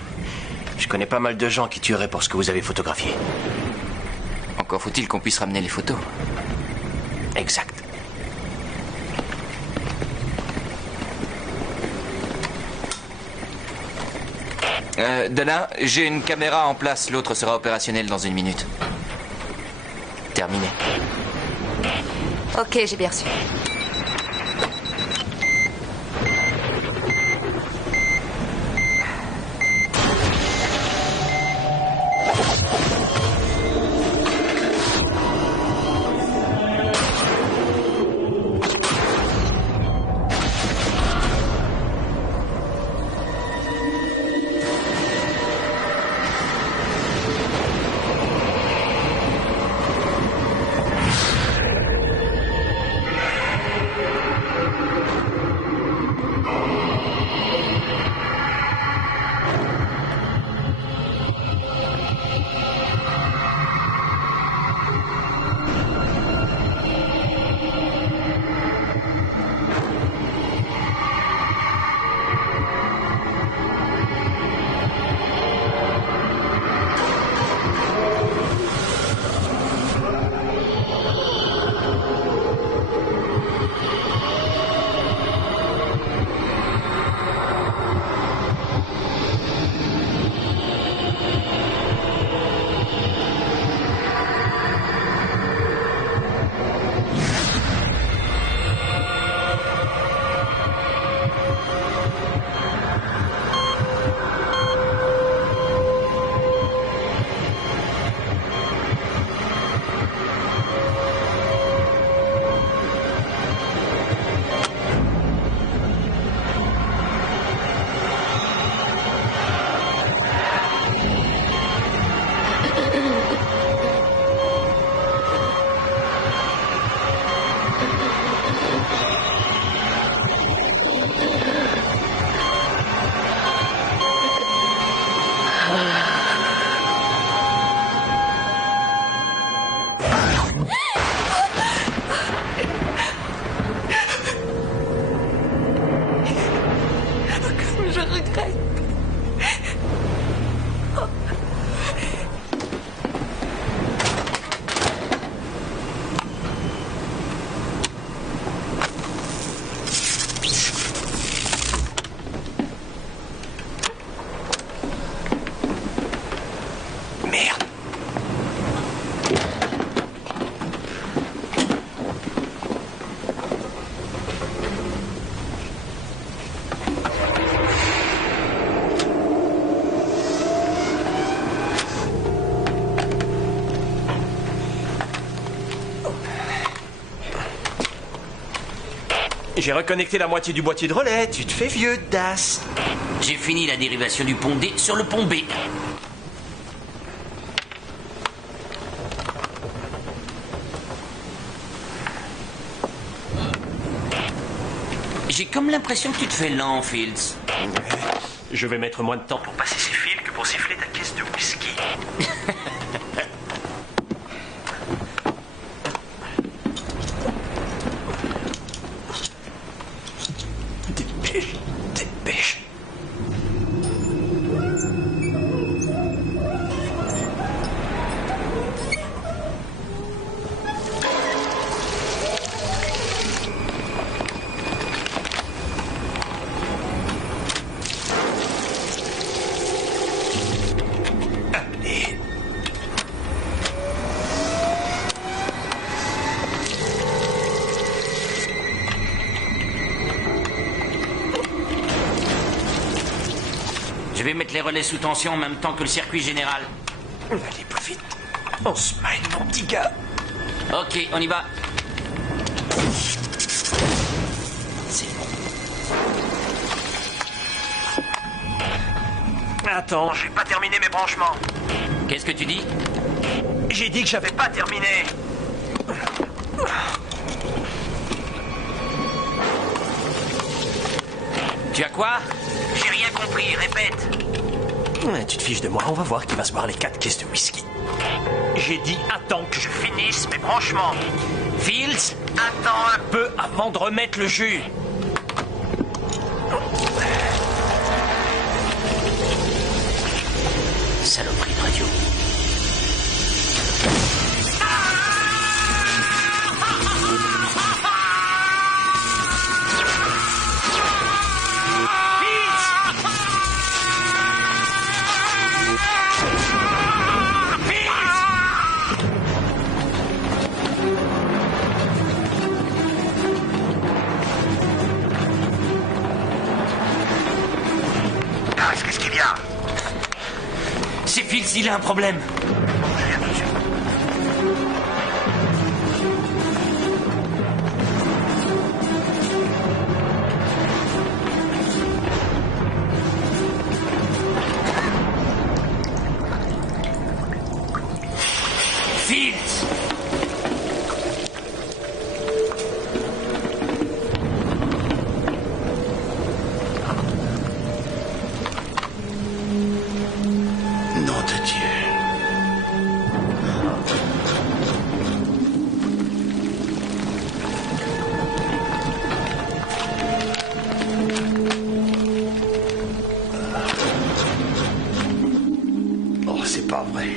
Je connais pas mal de gens qui tueraient pour ce que vous avez photographié. Encore faut-il qu'on puisse ramener les photos. Exact. Dana, j'ai une caméra en place. L'autre sera opérationnelle dans 1 minute. Terminé. Ok, j'ai bien reçu. J'ai reconnecté la moitié du boîtier de relais. Tu te fais vieux, Das. J'ai fini la dérivation du pont D sur le pont B. J'ai comme l'impression que tu te fais lent, Fields. Je vais mettre moins de temps pour passer ces fils que pour siffler ta caisse de whisky. Dépêche. vais mettre les relais sous tension en même temps que le circuit général. Allez, plus vite. On se mène, mon petit gars. Ok, on y va. C'est bon. Attends, j'ai pas terminé mes branchements. Qu'est-ce que tu dis? J'ai dit que j'avais pas terminé. Tu as quoi? J'ai rien compris, répète. Tu te fiches de moi, on va voir qui va se boire les 4 caisses de whisky. J'ai dit attends que je finisse mes branchements. Fields, attends un peu avant de remettre le jus. Saloperie de radio. Qu'est-ce qu'il y a? C'est Fields, il a un problème. Fields! Nom de Dieu. Oh, c'est pas vrai.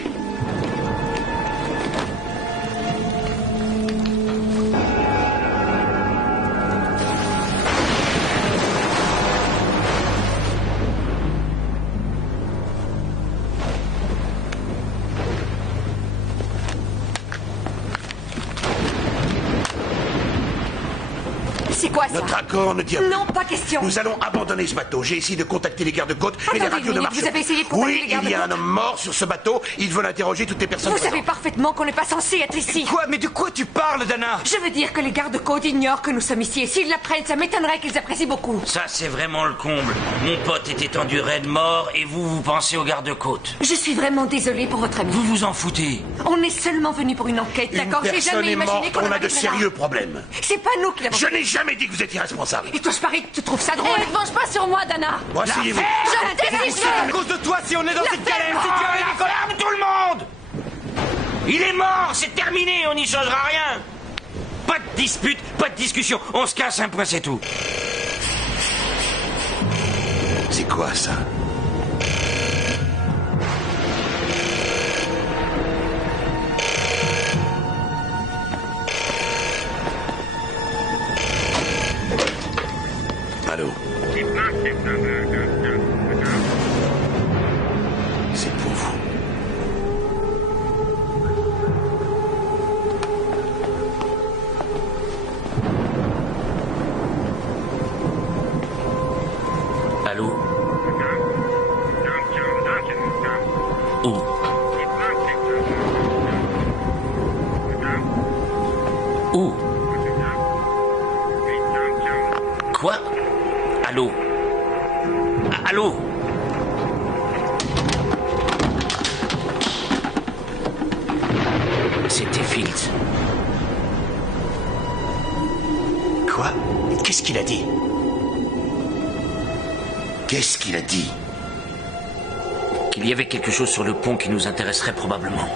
C'est quoi ça? Notre accord ne dit rien. Non, pas question. Nous allons abandonner ce bateau. J'ai essayé de contacter les gardes-côtes, mais les Attendez radios une ne minute, marchent vous pas. avez essayé de contacter Oui, les gardes-côtes? il y a un homme mort sur ce bateau. Ils veulent interroger toutes les personnes Vous savez présentes. parfaitement qu'on n'est pas censé être ici. Quoi? Mais de quoi tu parles, Dana? Je veux dire que les gardes-côtes ignorent que nous sommes ici. Et s'ils l'apprennent, ça m'étonnerait qu'ils apprécient beaucoup. Ça, c'est vraiment le comble. Mon pote est étendu raide mort et vous pensez aux gardes-côtes. Je suis vraiment désolée pour votre ami. Vous vous en foutez. On est seulement venu pour une enquête, Une d'accord? J'ai personne jamais est imaginé morte, qu'on on a de arriverait là. sérieux problèmes. C'est pas nous qui l'avons Je fait. n'ai jamais dit que vous étiez responsable. Et toi, je parie que tu trouves ça drôle. Ne te venge pas sur moi, Dana. Bon, asseyez-vous. Je le déteste. C'est à cause de toi si on est dans cette galère. Si tu avais dit Ferme tout le monde! Il est mort, c'est terminé, on n'y changera rien. Pas de dispute, pas de discussion. On se casse un point, c'est tout. C'est quoi ça? Allô? C'est pour vous. Allô? Où? Où? Quoi? Allô? Allô? C'était Fields. Quoi? Qu'est-ce qu'il a dit? Qu'est-ce qu'il a dit? Qu'il y avait quelque chose sur le pont qui nous intéresserait probablement.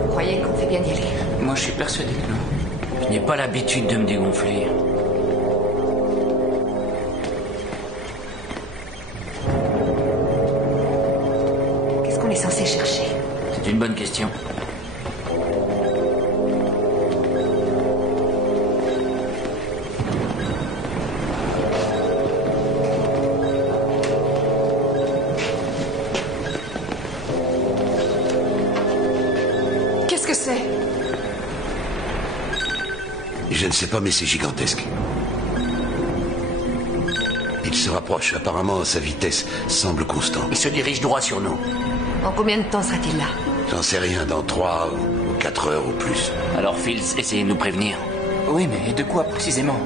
Vous croyez qu'on fait bien d'y aller? Moi, je suis persuadé que non. Je n'ai pas l'habitude de me dégonfler. Qu'est-ce qu'on est censé chercher? C'est une bonne question. Qu'est-ce que c'est? Je ne sais pas, mais c'est gigantesque. Il se rapproche. Apparemment, sa vitesse semble constante. Il se dirige droit sur nous. En combien de temps sera-t-il là? J'en sais rien, dans 3 ou 4 heures ou plus. Alors, Fields, essayez de nous prévenir. Oui, mais de quoi précisément?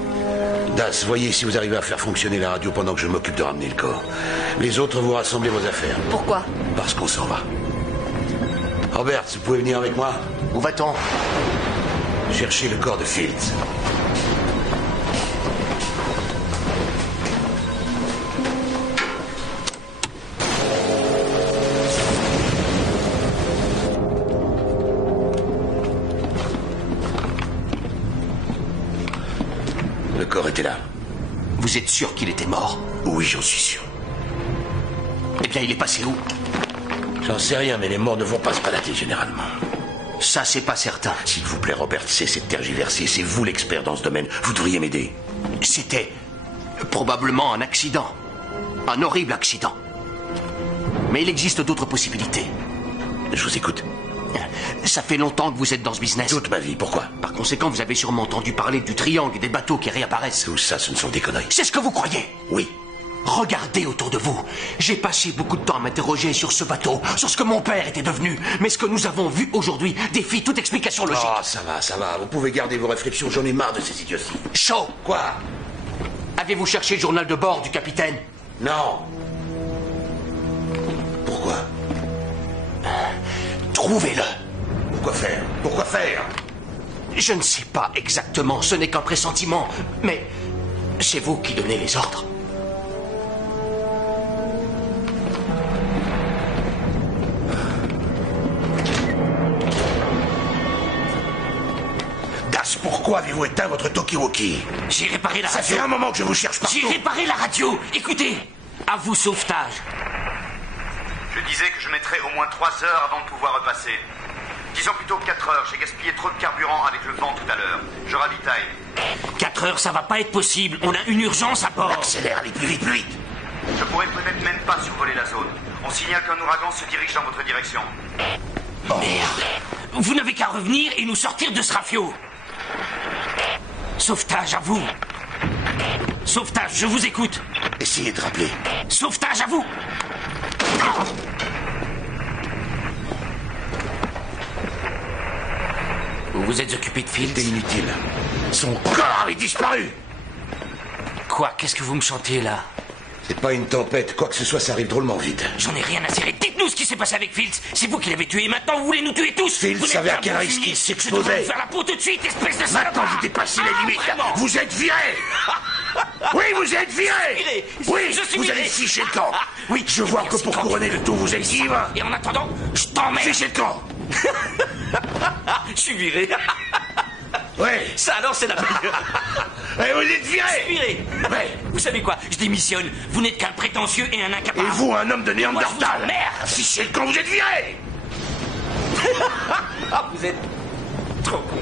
Das, voyez si vous arrivez à faire fonctionner la radio pendant que je m'occupe de ramener le corps. Les autres, vous rassemblez vos affaires. Pourquoi? Parce qu'on s'en va. Roberts, vous pouvez venir avec moi? Où va-t-on? Chercher le corps de Fields. Le corps était là. Vous êtes sûr qu'il était mort? Oui, j'en suis sûr. Eh bien, il est passé où? J'en sais rien, mais les morts ne vont pas se balader généralement. Ça, c'est pas certain. S'il vous plaît, Robert, cessez de tergiverser. C'est vous l'expert dans ce domaine. Vous devriez m'aider. C'était probablement un accident. Un horrible accident. Mais il existe d'autres possibilités. Je vous écoute. Ça fait longtemps que vous êtes dans ce business. Toute ma vie, pourquoi? Par conséquent, vous avez sûrement entendu parler du triangle et des bateaux qui réapparaissent. Tout ça, ce ne sont des conneries. C'est ce que vous croyez? Oui. Regardez autour de vous. J'ai passé beaucoup de temps à m'interroger sur ce bateau, sur ce que mon père était devenu. Mais ce que nous avons vu aujourd'hui défie toute explication logique. Oh, ça va. Vous pouvez garder vos réflexions. J'en ai marre de ces idioties. Shaw! Quoi? Avez-vous cherché le journal de bord du capitaine? Non. Pourquoi? Trouvez-le. Pourquoi faire? Je ne sais pas exactement. Ce n'est qu'un pressentiment. Mais c'est vous qui donnez les ordres. Pourquoi avez-vous éteint votre talkie-walkie? J'ai réparé la radio. Ça fait un moment que je vous cherche partout. J'ai réparé la radio. Écoutez, à vous, sauvetage. Je disais que je mettrais au moins 3 heures avant de pouvoir repasser. Disons plutôt 4 heures. J'ai gaspillé trop de carburant avec le vent tout à l'heure. Je ravitaille. 4 heures, ça va pas être possible. On a une urgence à bord. Accélère, allez plus vite. Je pourrais peut-être même pas survoler la zone. On signale qu'un ouragan se dirige dans votre direction. Merde. Vous n'avez qu'à revenir et nous sortir de ce rafio. Sauvetage, à vous. Sauvetage, je vous écoute. Essayez de rappeler. Sauvetage, à vous. Vous vous êtes occupé de Fields? C'est inutile. Son corps avait disparu. Quoi? Qu'est-ce que vous me chantez, là? C'est pas une tempête. Quoi que ce soit, ça arrive drôlement vite. J'en ai rien à cirer. Dites-nous ce qui s'est passé avec Fields. C'est vous qui l'avez tué. Maintenant, vous voulez nous tuer tous. Fields savait à quel risque il s'exposait. Je dois vous faire la peau tout de suite, espèce de salopard. Maintenant, vous dépassez les limites. Vraiment. Vous êtes viré. Oui, vous êtes viré. Oui, je suis vous viré. allez ficher le camp. Oui, je vois que pour couronner le tout, vous êtes libre. Et en attendant, je t'emmerde. Fichez le camp. Je suis viré. Ouais. Ça alors, c'est la meilleure. Et vous êtes viré. Je suis viré. Ouais. Vous savez quoi? Je démissionne. Vous n'êtes qu'un prétentieux et un incapable. Et vous, un homme de Néandertal. Merde. Fichez le camp, vous êtes viré. Ah, vous êtes trop con.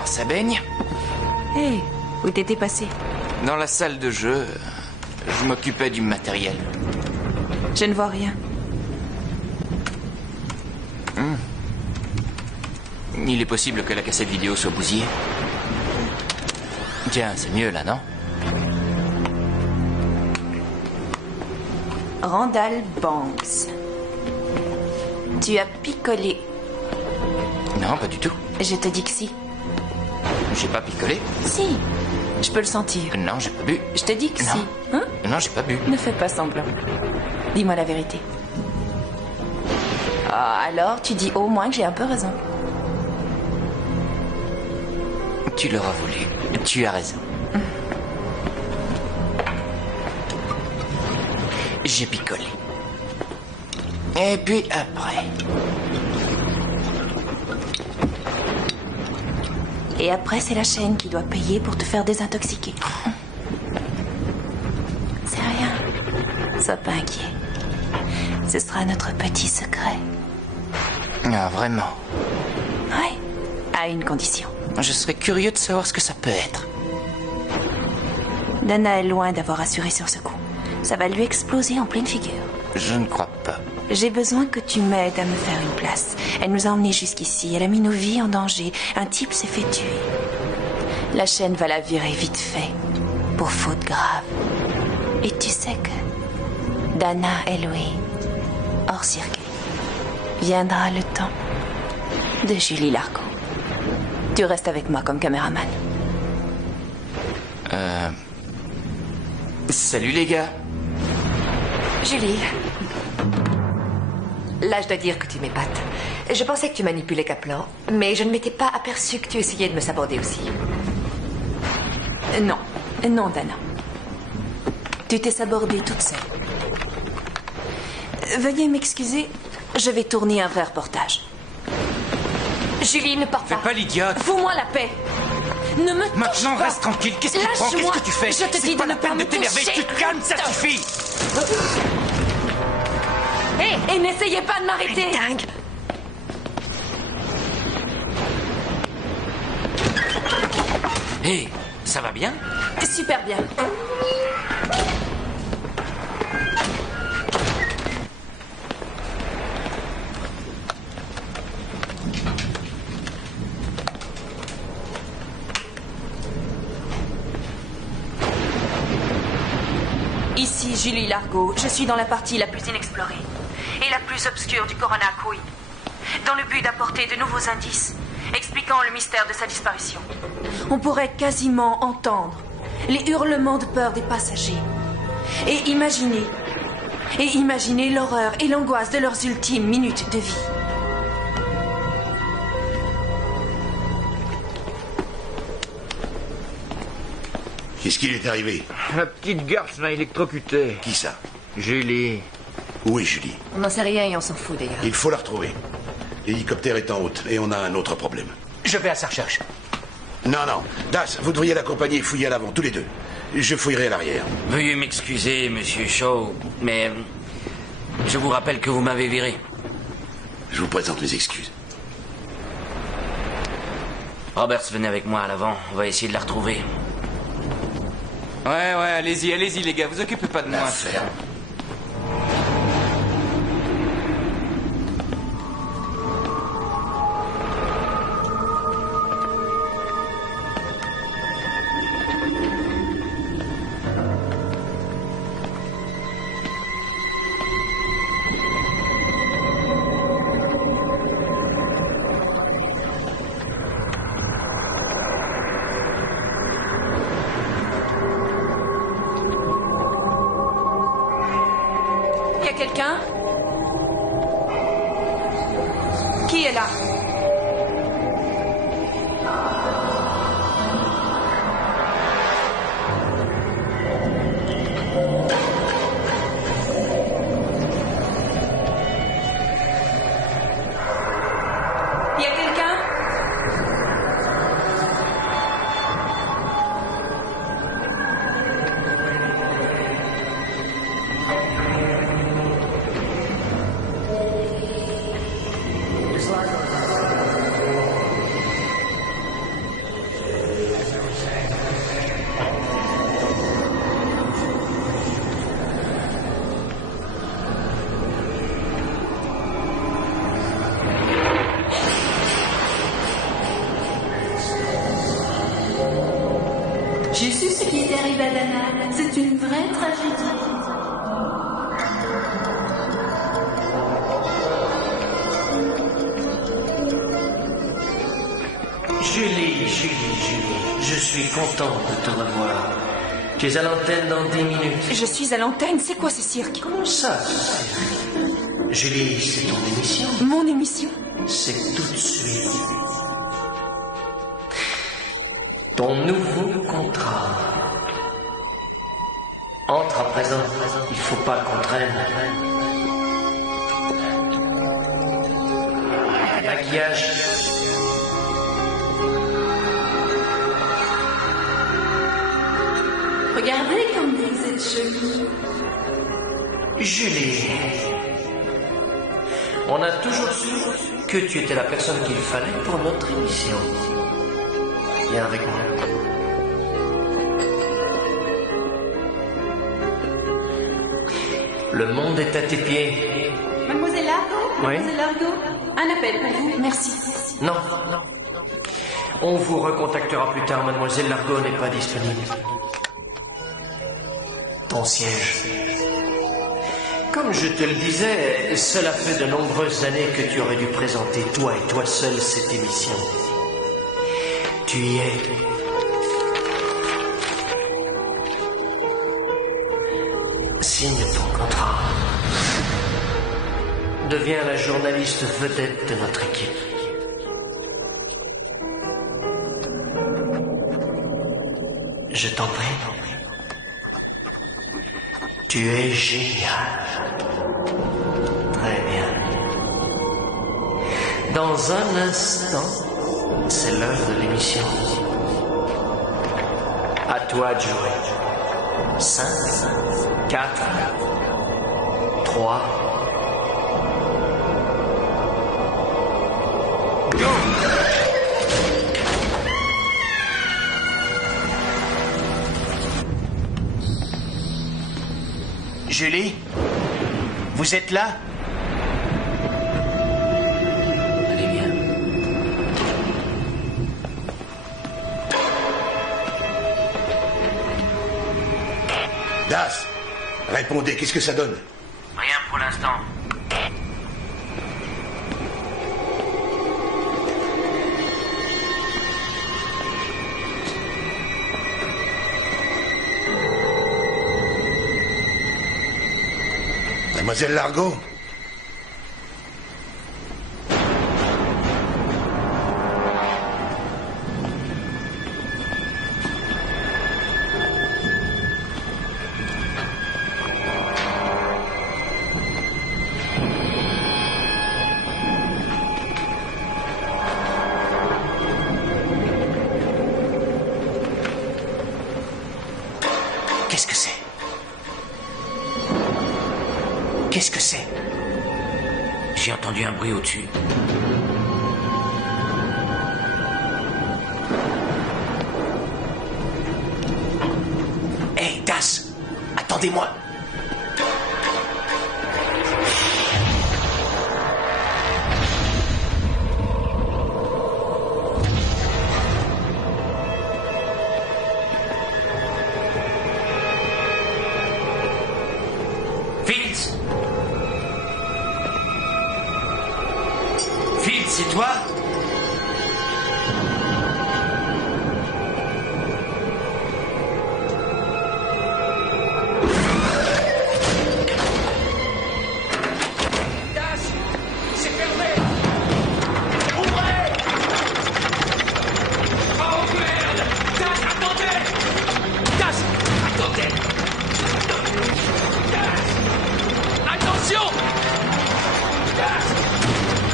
Alors, ça baigne? Hé, où t'étais passé? Dans la salle de jeu, je m'occupais du matériel. Je ne vois rien. Il est possible que la cassette vidéo soit bousillée. Tiens, c'est mieux là, non? Randall Banks. Tu as picolé. Non, pas du tout. Je te dis que si. J'ai pas picolé. Si. Je peux le sentir. Non, j'ai pas bu. Je te dis que Non. si. Hein? Non, j'ai pas bu. Ne fais pas semblant. Dis-moi la vérité. Ah, alors, tu dis au moins que j'ai un peu raison. Tu l'auras voulu. Tu as raison. J'ai picolé. Et puis après... Et après, c'est la chaîne qui doit payer pour te faire désintoxiquer. C'est rien. Sois pas inquiet. Ce sera notre petit secret. Ah, vraiment? Oui, à une condition. Je serais curieux de savoir ce que ça peut être. Dana est loin d'avoir assuré sur ce coup. Ça va lui exploser en pleine figure. Je ne crois pas. J'ai besoin que tu m'aides à me faire une place. Elle nous a emmenés jusqu'ici. Elle a mis nos vies en danger. Un type s'est fait tuer. La chaîne va la virer vite fait. Pour faute grave. Et tu sais que Dana et Louis, hors circuit, viendra le temps de Julie Largo. Tu restes avec moi comme caméraman. Salut les gars. Julie. Là, je dois dire que tu m'épates. Je pensais que tu manipulais Kaplan, mais je ne m'étais pas aperçu que tu essayais de me saborder aussi. Non. Non, Dana. Tu t'es sabordée toute seule. Veuillez m'excuser, je vais tourner un vrai reportage. Julie, ne pars pas. Fais pas l'idiote. Fous-moi la paix. Ne me touche Maintenant, pas. reste tranquille. Qu'est-ce qui te prend? Qu'est-ce que tu fais? Je te dis C'est pas de la ne pas peine de me t'énerver. toucher. Tu te calmes, ça suffit. Hé, n'essayez pas de m'arrêter. Dingue. Hé, ça va bien? Super bien. Ici Julie Largo. Je suis dans la partie la plus inexplorée et la plus obscure du Corona Queen, dans le but d'apporter de nouveaux indices expliquant le mystère de sa disparition. On pourrait quasiment entendre les hurlements de peur des passagers et imaginer l'horreur et l'angoisse de leurs ultimes minutes de vie. Qu'est-ce qu'il est arrivé? La petite garce m'a électrocuté. Qui ça? Julie. Où est Julie? On n'en sait rien et on s'en fout d'ailleurs. Il faut la retrouver. L'hélicoptère est en route et on a un autre problème. Je vais à sa recherche. Non, non. Das, vous devriez l'accompagner et fouiller à l'avant, tous les deux. Je fouillerai à l'arrière. Veuillez m'excuser, monsieur Shaw, mais je vous rappelle que vous m'avez viré. Je vous présente mes excuses. Roberts, venez avec moi à l'avant. On va essayer de la retrouver. Ouais, allez-y, les gars, vous occupez pas de moi. L'affaire. Quelqu'un? Qui est là? Y a quelqu'un? Badana, c'est une vraie tragédie. Julie, je suis content de te revoir. Tu es à l'antenne dans 10 minutes. Je suis à l'antenne, c'est quoi ce cirque? Comment ça, ce cirque? Julie, c'est ton émission. Mon émission? C'est tout de suite. Ton nouveau contrat. Entre à présent, il faut pas qu'on traîne. Maquillage. Regardez comme vous êtes jolie. Julie, on a toujours su que tu étais la personne qu'il fallait pour notre émission. Viens avec moi. Le monde est à tes pieds. Mademoiselle Largo? Oui? Mademoiselle Largo? Un appel pour vous. Merci. Non. On vous recontactera plus tard. Mademoiselle Largo n'est pas disponible. Ton siège. Comme je te le disais, cela fait de nombreuses années que tu aurais dû présenter toi et toi seul cette émission. Tu y es. Signe ton contrat. Deviens la journaliste vedette de notre équipe. Je t'en prie. Tu es génial. Très bien. Dans un instant, c'est l'heure de l'émission. À toi de jouer. 5, 4, 3, go! Julie, vous êtes là? Allez, viens. Das, répondez, qu'est-ce que ça donne? Rien pour l'instant. Mademoiselle Largo? Qu'est-ce que c'est? Qu'est-ce que c'est? J'ai entendu un bruit au-dessus. Hé, Das, attendez-moi. Fields! Fields, c'est toi? Das, c'est fermé. Ouvrez. Oh merde. Das, attendez. Das, attendez. Das, attention. Das,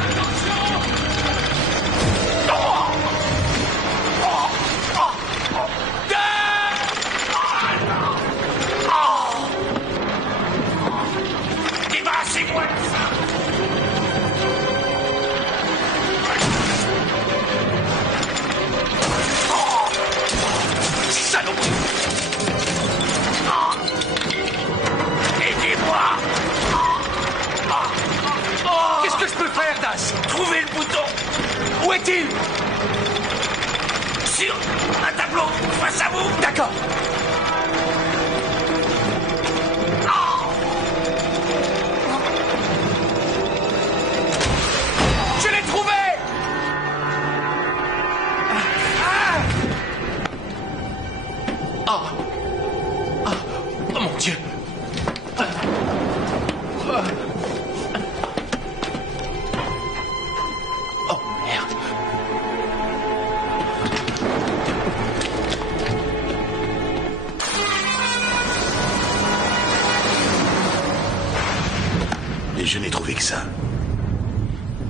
attention. Oh. Oh. Oh. Oh. Das. Oh. Débarrassez-moi de ça. Saloperie! Aidez-moi! Qu'est-ce que je peux faire, Das? Trouvez le bouton! Où est-il? Sur un tableau face à vous! D'accord!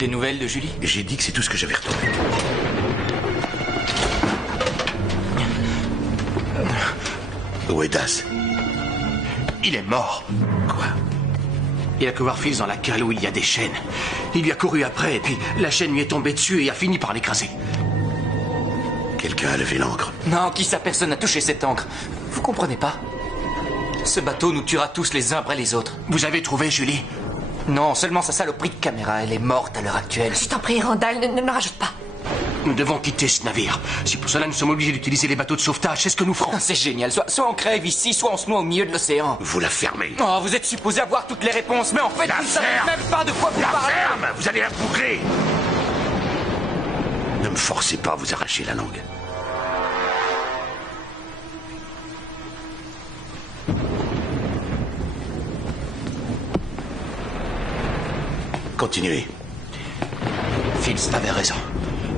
des nouvelles de Julie? J'ai dit que c'est tout ce que j'avais retenu. Où est Das? Il est mort. Quoi? Il a que Warfield dans la cale où il y a des chaînes. Il lui a couru après, et puis la chaîne lui est tombée dessus et a fini par l'écraser. Quelqu'un a levé l'ancre. Non, qui ça? Personne n'a touché cette encre. Vous comprenez pas? Ce bateau nous tuera tous les uns après les autres. Vous avez trouvé Julie? Non, seulement sa saloperie de caméra. Elle est morte à l'heure actuelle. Je t'en prie, Randall, ne rajoute pas. Nous devons quitter ce navire. Si pour cela nous sommes obligés d'utiliser les bateaux de sauvetage, c'est ce que nous ferons. C'est génial. Soit on crève ici, soit on se noie au milieu de l'océan. Vous la fermez. Oh, vous êtes supposé avoir toutes les réponses, mais en fait, vous ne savez même pas de quoi vous parlez. Ferme! Vous allez la boucler! Ne me forcez pas à vous arracher la langue. Continuez. Fields avait raison.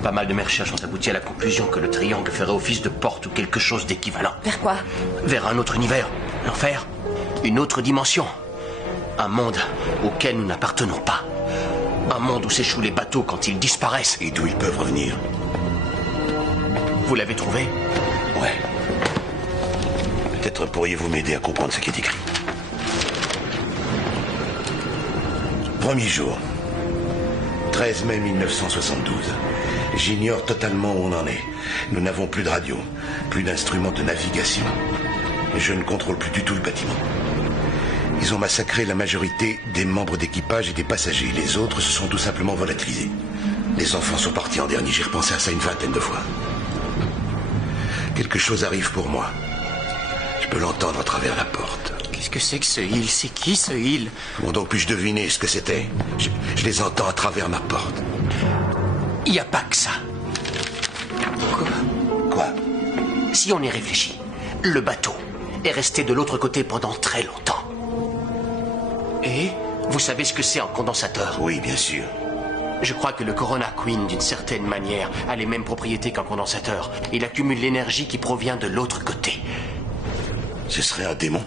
Pas mal de mes recherches ont abouti à la conclusion que le triangle ferait office de porte ou quelque chose d'équivalent. Vers quoi? Vers un autre univers, l'enfer, une autre dimension. Un monde auquel nous n'appartenons pas. Un monde où s'échouent les bateaux quand ils disparaissent. Et d'où ils peuvent revenir. Vous l'avez trouvé? Ouais. Peut-être pourriez-vous m'aider à comprendre ce qui est écrit. Premier jour. 13 mai 1972. J'ignore totalement où on en est. Nous n'avons plus de radio, plus d'instruments de navigation. Je ne contrôle plus du tout le bâtiment. Ils ont massacré la majorité des membres d'équipage et des passagers. Les autres se sont tout simplement volatilisés. Les enfants sont partis en dernier. J'ai repensé à ça une vingtaine de fois. Quelque chose arrive pour moi. Je peux l'entendre à travers la porte. Qu'est-ce que c'est que ce Hill? C'est qui ce Hill? Comment donc puis-je deviner ce que c'était? Je les entends à travers ma porte. Il n'y a pas que ça. Quoi? Si on y réfléchit, le bateau est resté de l'autre côté pendant très longtemps. Et vous savez ce que c'est un condensateur? Oui, bien sûr. Je crois que le Corona Queen, d'une certaine manière, a les mêmes propriétés qu'un condensateur. Il accumule l'énergie qui provient de l'autre côté. Ce serait un démon?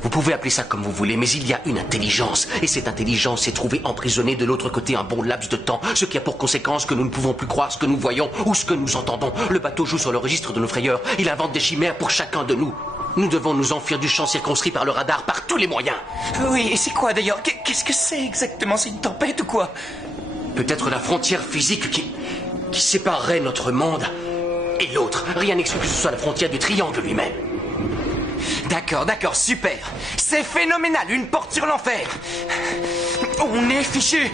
Vous pouvez appeler ça comme vous voulez, mais il y a une intelligence. Et cette intelligence s'est trouvée emprisonnée de l'autre côté un bon laps de temps, ce qui a pour conséquence que nous ne pouvons plus croire ce que nous voyons ou ce que nous entendons. Le bateau joue sur le registre de nos frayeurs. Il invente des chimères pour chacun de nous. Nous devons nous enfuir du champ circonscrit par le radar, par tous les moyens. Oui, et c'est quoi d'ailleurs? Qu'est-ce que c'est exactement? C'est une tempête ou quoi? Peut-être la frontière physique qui séparerait notre monde et l'autre. Rien n'exclut que ce soit la frontière du triangle lui-même. D'accord, super. C'est phénoménal, une porte sur l'enfer. On est fichu.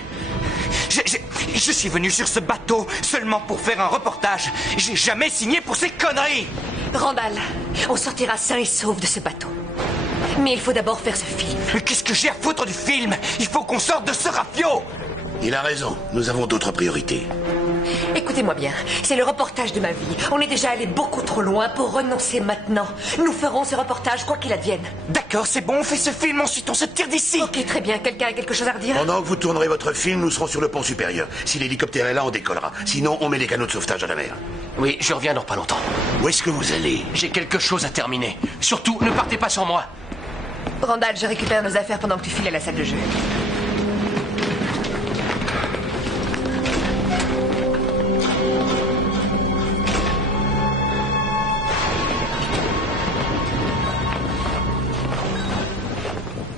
Je suis venu sur ce bateau seulement pour faire un reportage. J'ai jamais signé pour ces conneries. Randall, on sortira sain et sauf de ce bateau. Mais il faut d'abord faire ce film. Mais qu'est-ce que j'ai à foutre du film? Il faut qu'on sorte de ce rafio. Il a raison, nous avons d'autres priorités. Écoutez-moi bien, c'est le reportage de ma vie. On est déjà allé beaucoup trop loin pour renoncer maintenant. Nous ferons ce reportage quoi qu'il advienne. D'accord, c'est bon, on fait ce film, ensuite on se tire d'ici. Ok, très bien. Quelqu'un a quelque chose à redire? Pendant que vous tournerez votre film, nous serons sur le pont supérieur. Si l'hélicoptère est là, on décollera. Sinon, on met les canaux de sauvetage à la mer. Oui, je reviens dans pas longtemps. Où est-ce que vous allez? J'ai quelque chose à terminer. Surtout, ne partez pas sans moi. Randall, je récupère nos affaires pendant que tu files à la salle de jeu.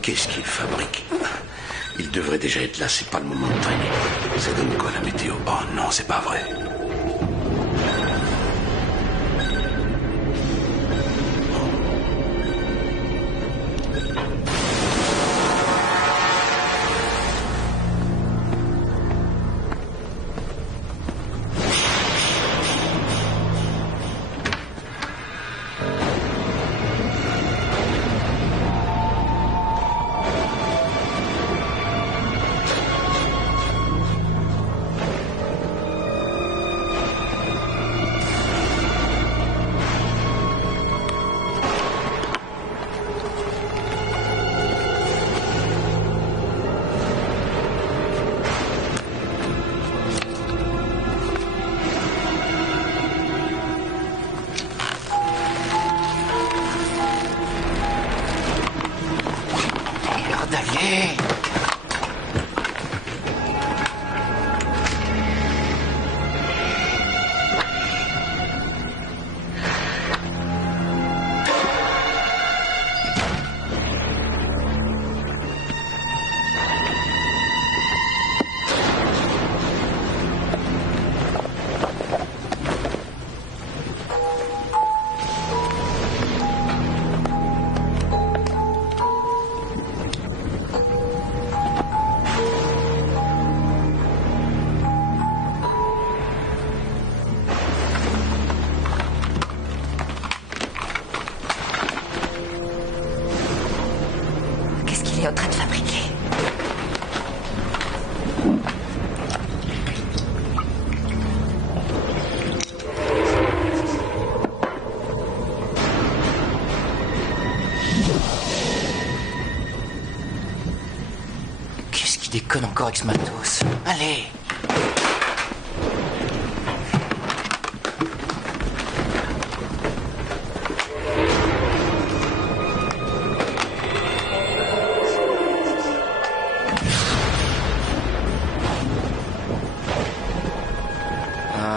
Qu'est-ce qu'il fabrique? Il devrait déjà être là, c'est pas le moment de traîner. Ça donne quoi la météo? Oh non, c'est pas vrai. déconne encore avec ce matos. Allez.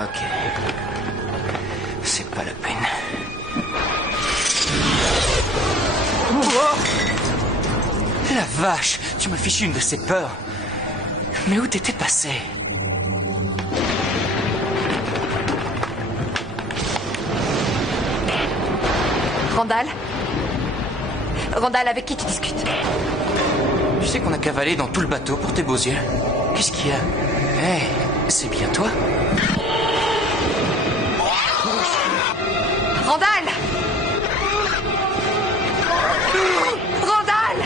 Ok. C'est pas la peine. Oh, la vache, tu m'as fichu une de ces peurs. Mais où t'étais passé? Randall? Randall, avec qui tu discutes? Tu sais qu'on a cavalé dans tout le bateau pour tes beaux yeux. Qu'est-ce qu'il y a? Hé, c'est bien toi? Randall! Randall!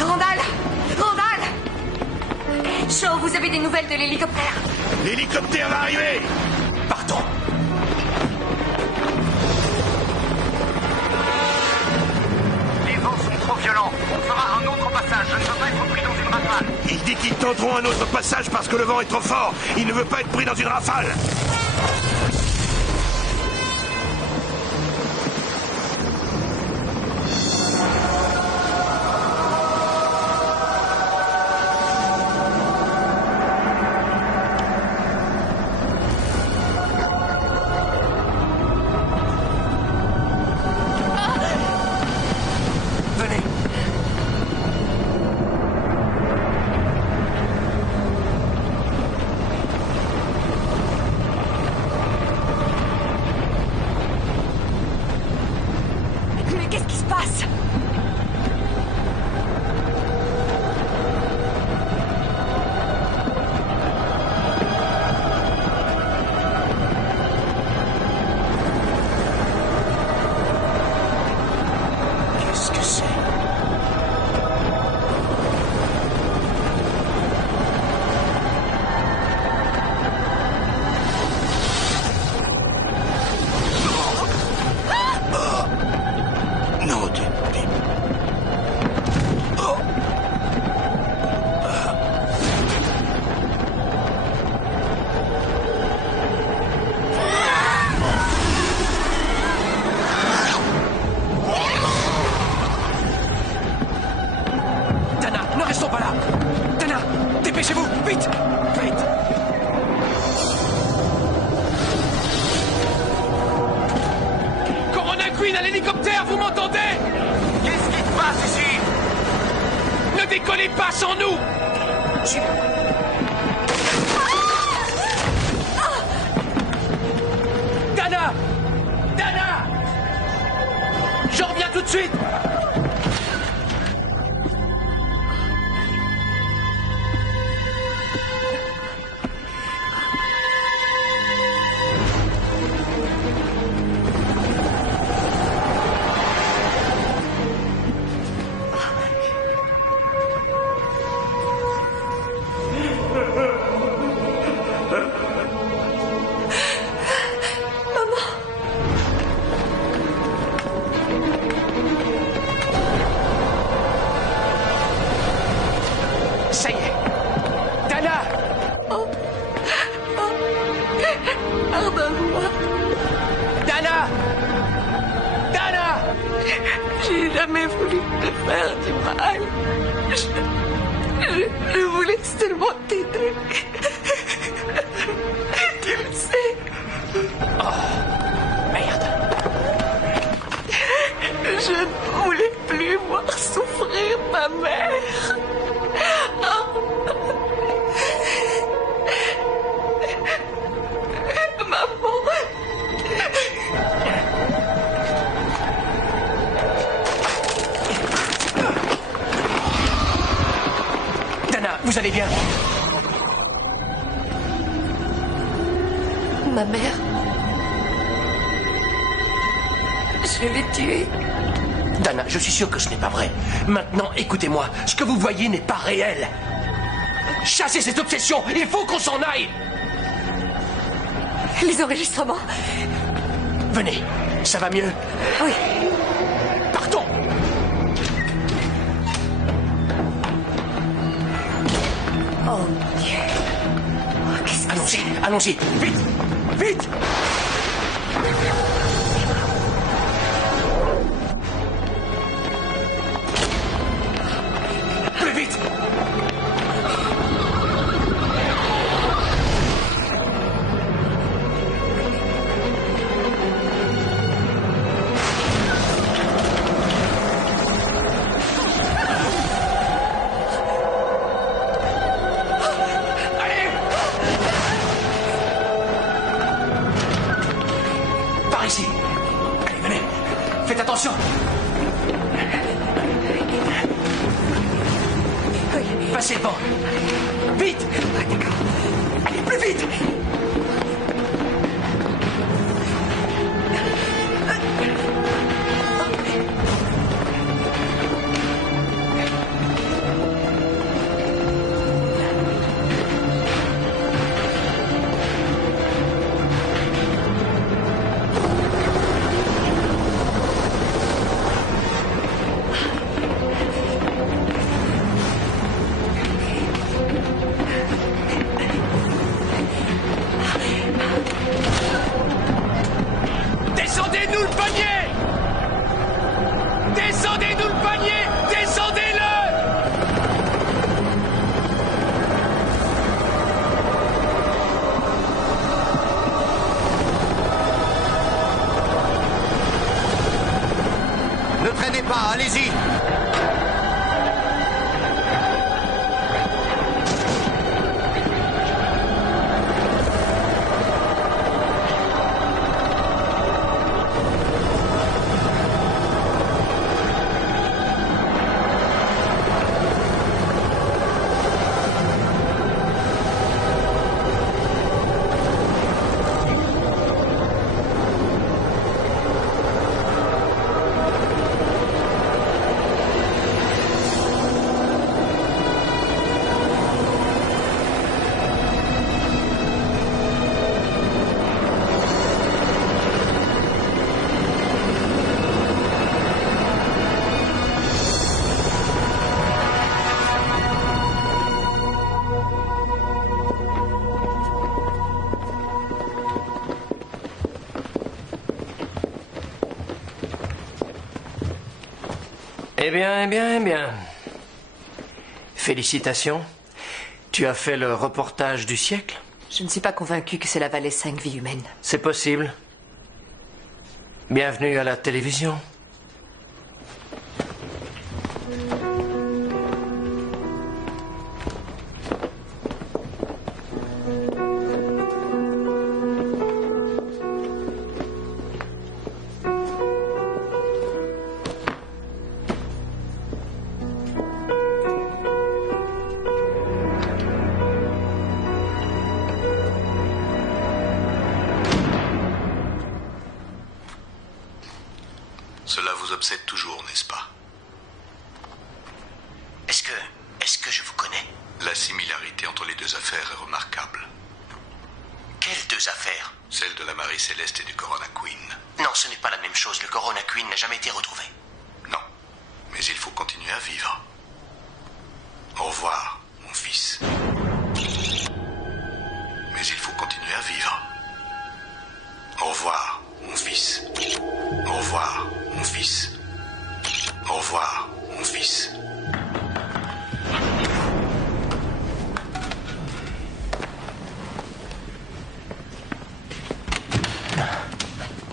Randall! Randall! Shaw, vous avez des nouvelles de l'hélicoptère? L'hélicoptère va arriver! Partons! Les vents sont trop violents. On fera un autre passage. Je ne veux pas être pris dans une rafale. Il dit qu'ils tenteront un autre passage parce que le vent est trop fort. Il ne veut pas être pris dans une rafale. Mais qu'est-ce qui se passe? Qu'est-ce que c'est? Non, Dana, ne restons pas là. Dana, dépêchez-vous, vite, vite. Corona Queen à l'hélicoptère, vous m'entendez? Qu'est-ce qui se passe ici? Ne décollez pas sans nous! Dana! Dana! Je reviens tout de suite! Ça y est. Dana! Pardonne-moi. Dana! Dana! J'ai jamais voulu te faire du mal. Je voulais seulement t'aider. Tu le sais. Merde. Je ne voulais plus voir souffrir ma mère. Dana, vous allez bien? Ma mère. Je l'ai tuée. Dana, je suis sûr que ce n'est pas vrai. Maintenant, écoutez-moi. Ce que vous voyez n'est pas réel. Chassez cette obsession. Il faut qu'on s'en aille. Les enregistrements. Venez. Ça va mieux? Oui. Partons. Oh mon Dieu. Oh, qu'est-ce que allons-y, allons-y. Vite. Vite. Plus vite. Attention! Passez devant! Vite! Allez, plus vite! Descendez-nous le panier! Descendez-nous le panier! Descendez-le! Ne traînez pas, allez-y! Eh bien, eh bien, eh bien. Félicitations. Tu as fait le reportage du siècle? Je ne suis pas convaincue que cela valait 5 vies humaines. C'est possible. Bienvenue à la télévision. Cela vous obsède toujours, n'est-ce pas? Est-ce que je vous connais? La similarité entre les deux affaires est remarquable. Quelles deux affaires? Celle de la Marie Céleste et du Corona Queen. Non, ce n'est pas la même chose. Le Corona Queen n'a jamais été retrouvé. Non, mais il faut continuer à vivre. Au revoir, mon fils. Mais il faut continuer à vivre. Au revoir, mon fils. Au revoir, mon fils. Au revoir, mon fils.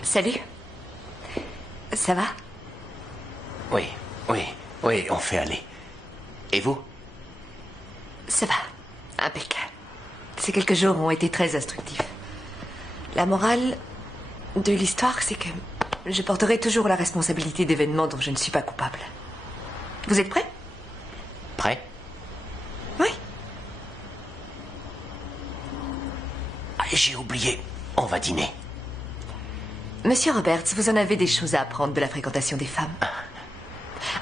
Salut. Ça va? Oui, on fait aller. Et vous? Ça va. Impeccable. Ces quelques jours ont été très instructifs. La morale de l'histoire, c'est que je porterai toujours la responsabilité d'événements dont je ne suis pas coupable. Vous êtes prêts? Prêt? Oui. Ah, j'ai oublié. On va dîner. Monsieur Roberts, vous en avez des choses à apprendre de la fréquentation des femmes.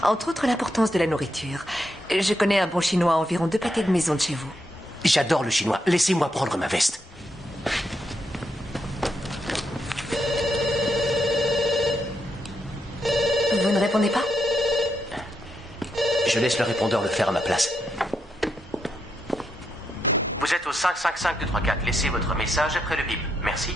Entre autres, l'importance de la nourriture. Je connais un bon chinois à environ 2 pâtés de maison de chez vous. J'adore le chinois. Laissez-moi prendre ma veste. Vous ne répondez pas? Je laisse le répondeur le faire à ma place. Vous êtes au 555-234. Laissez votre message après le bip. Merci.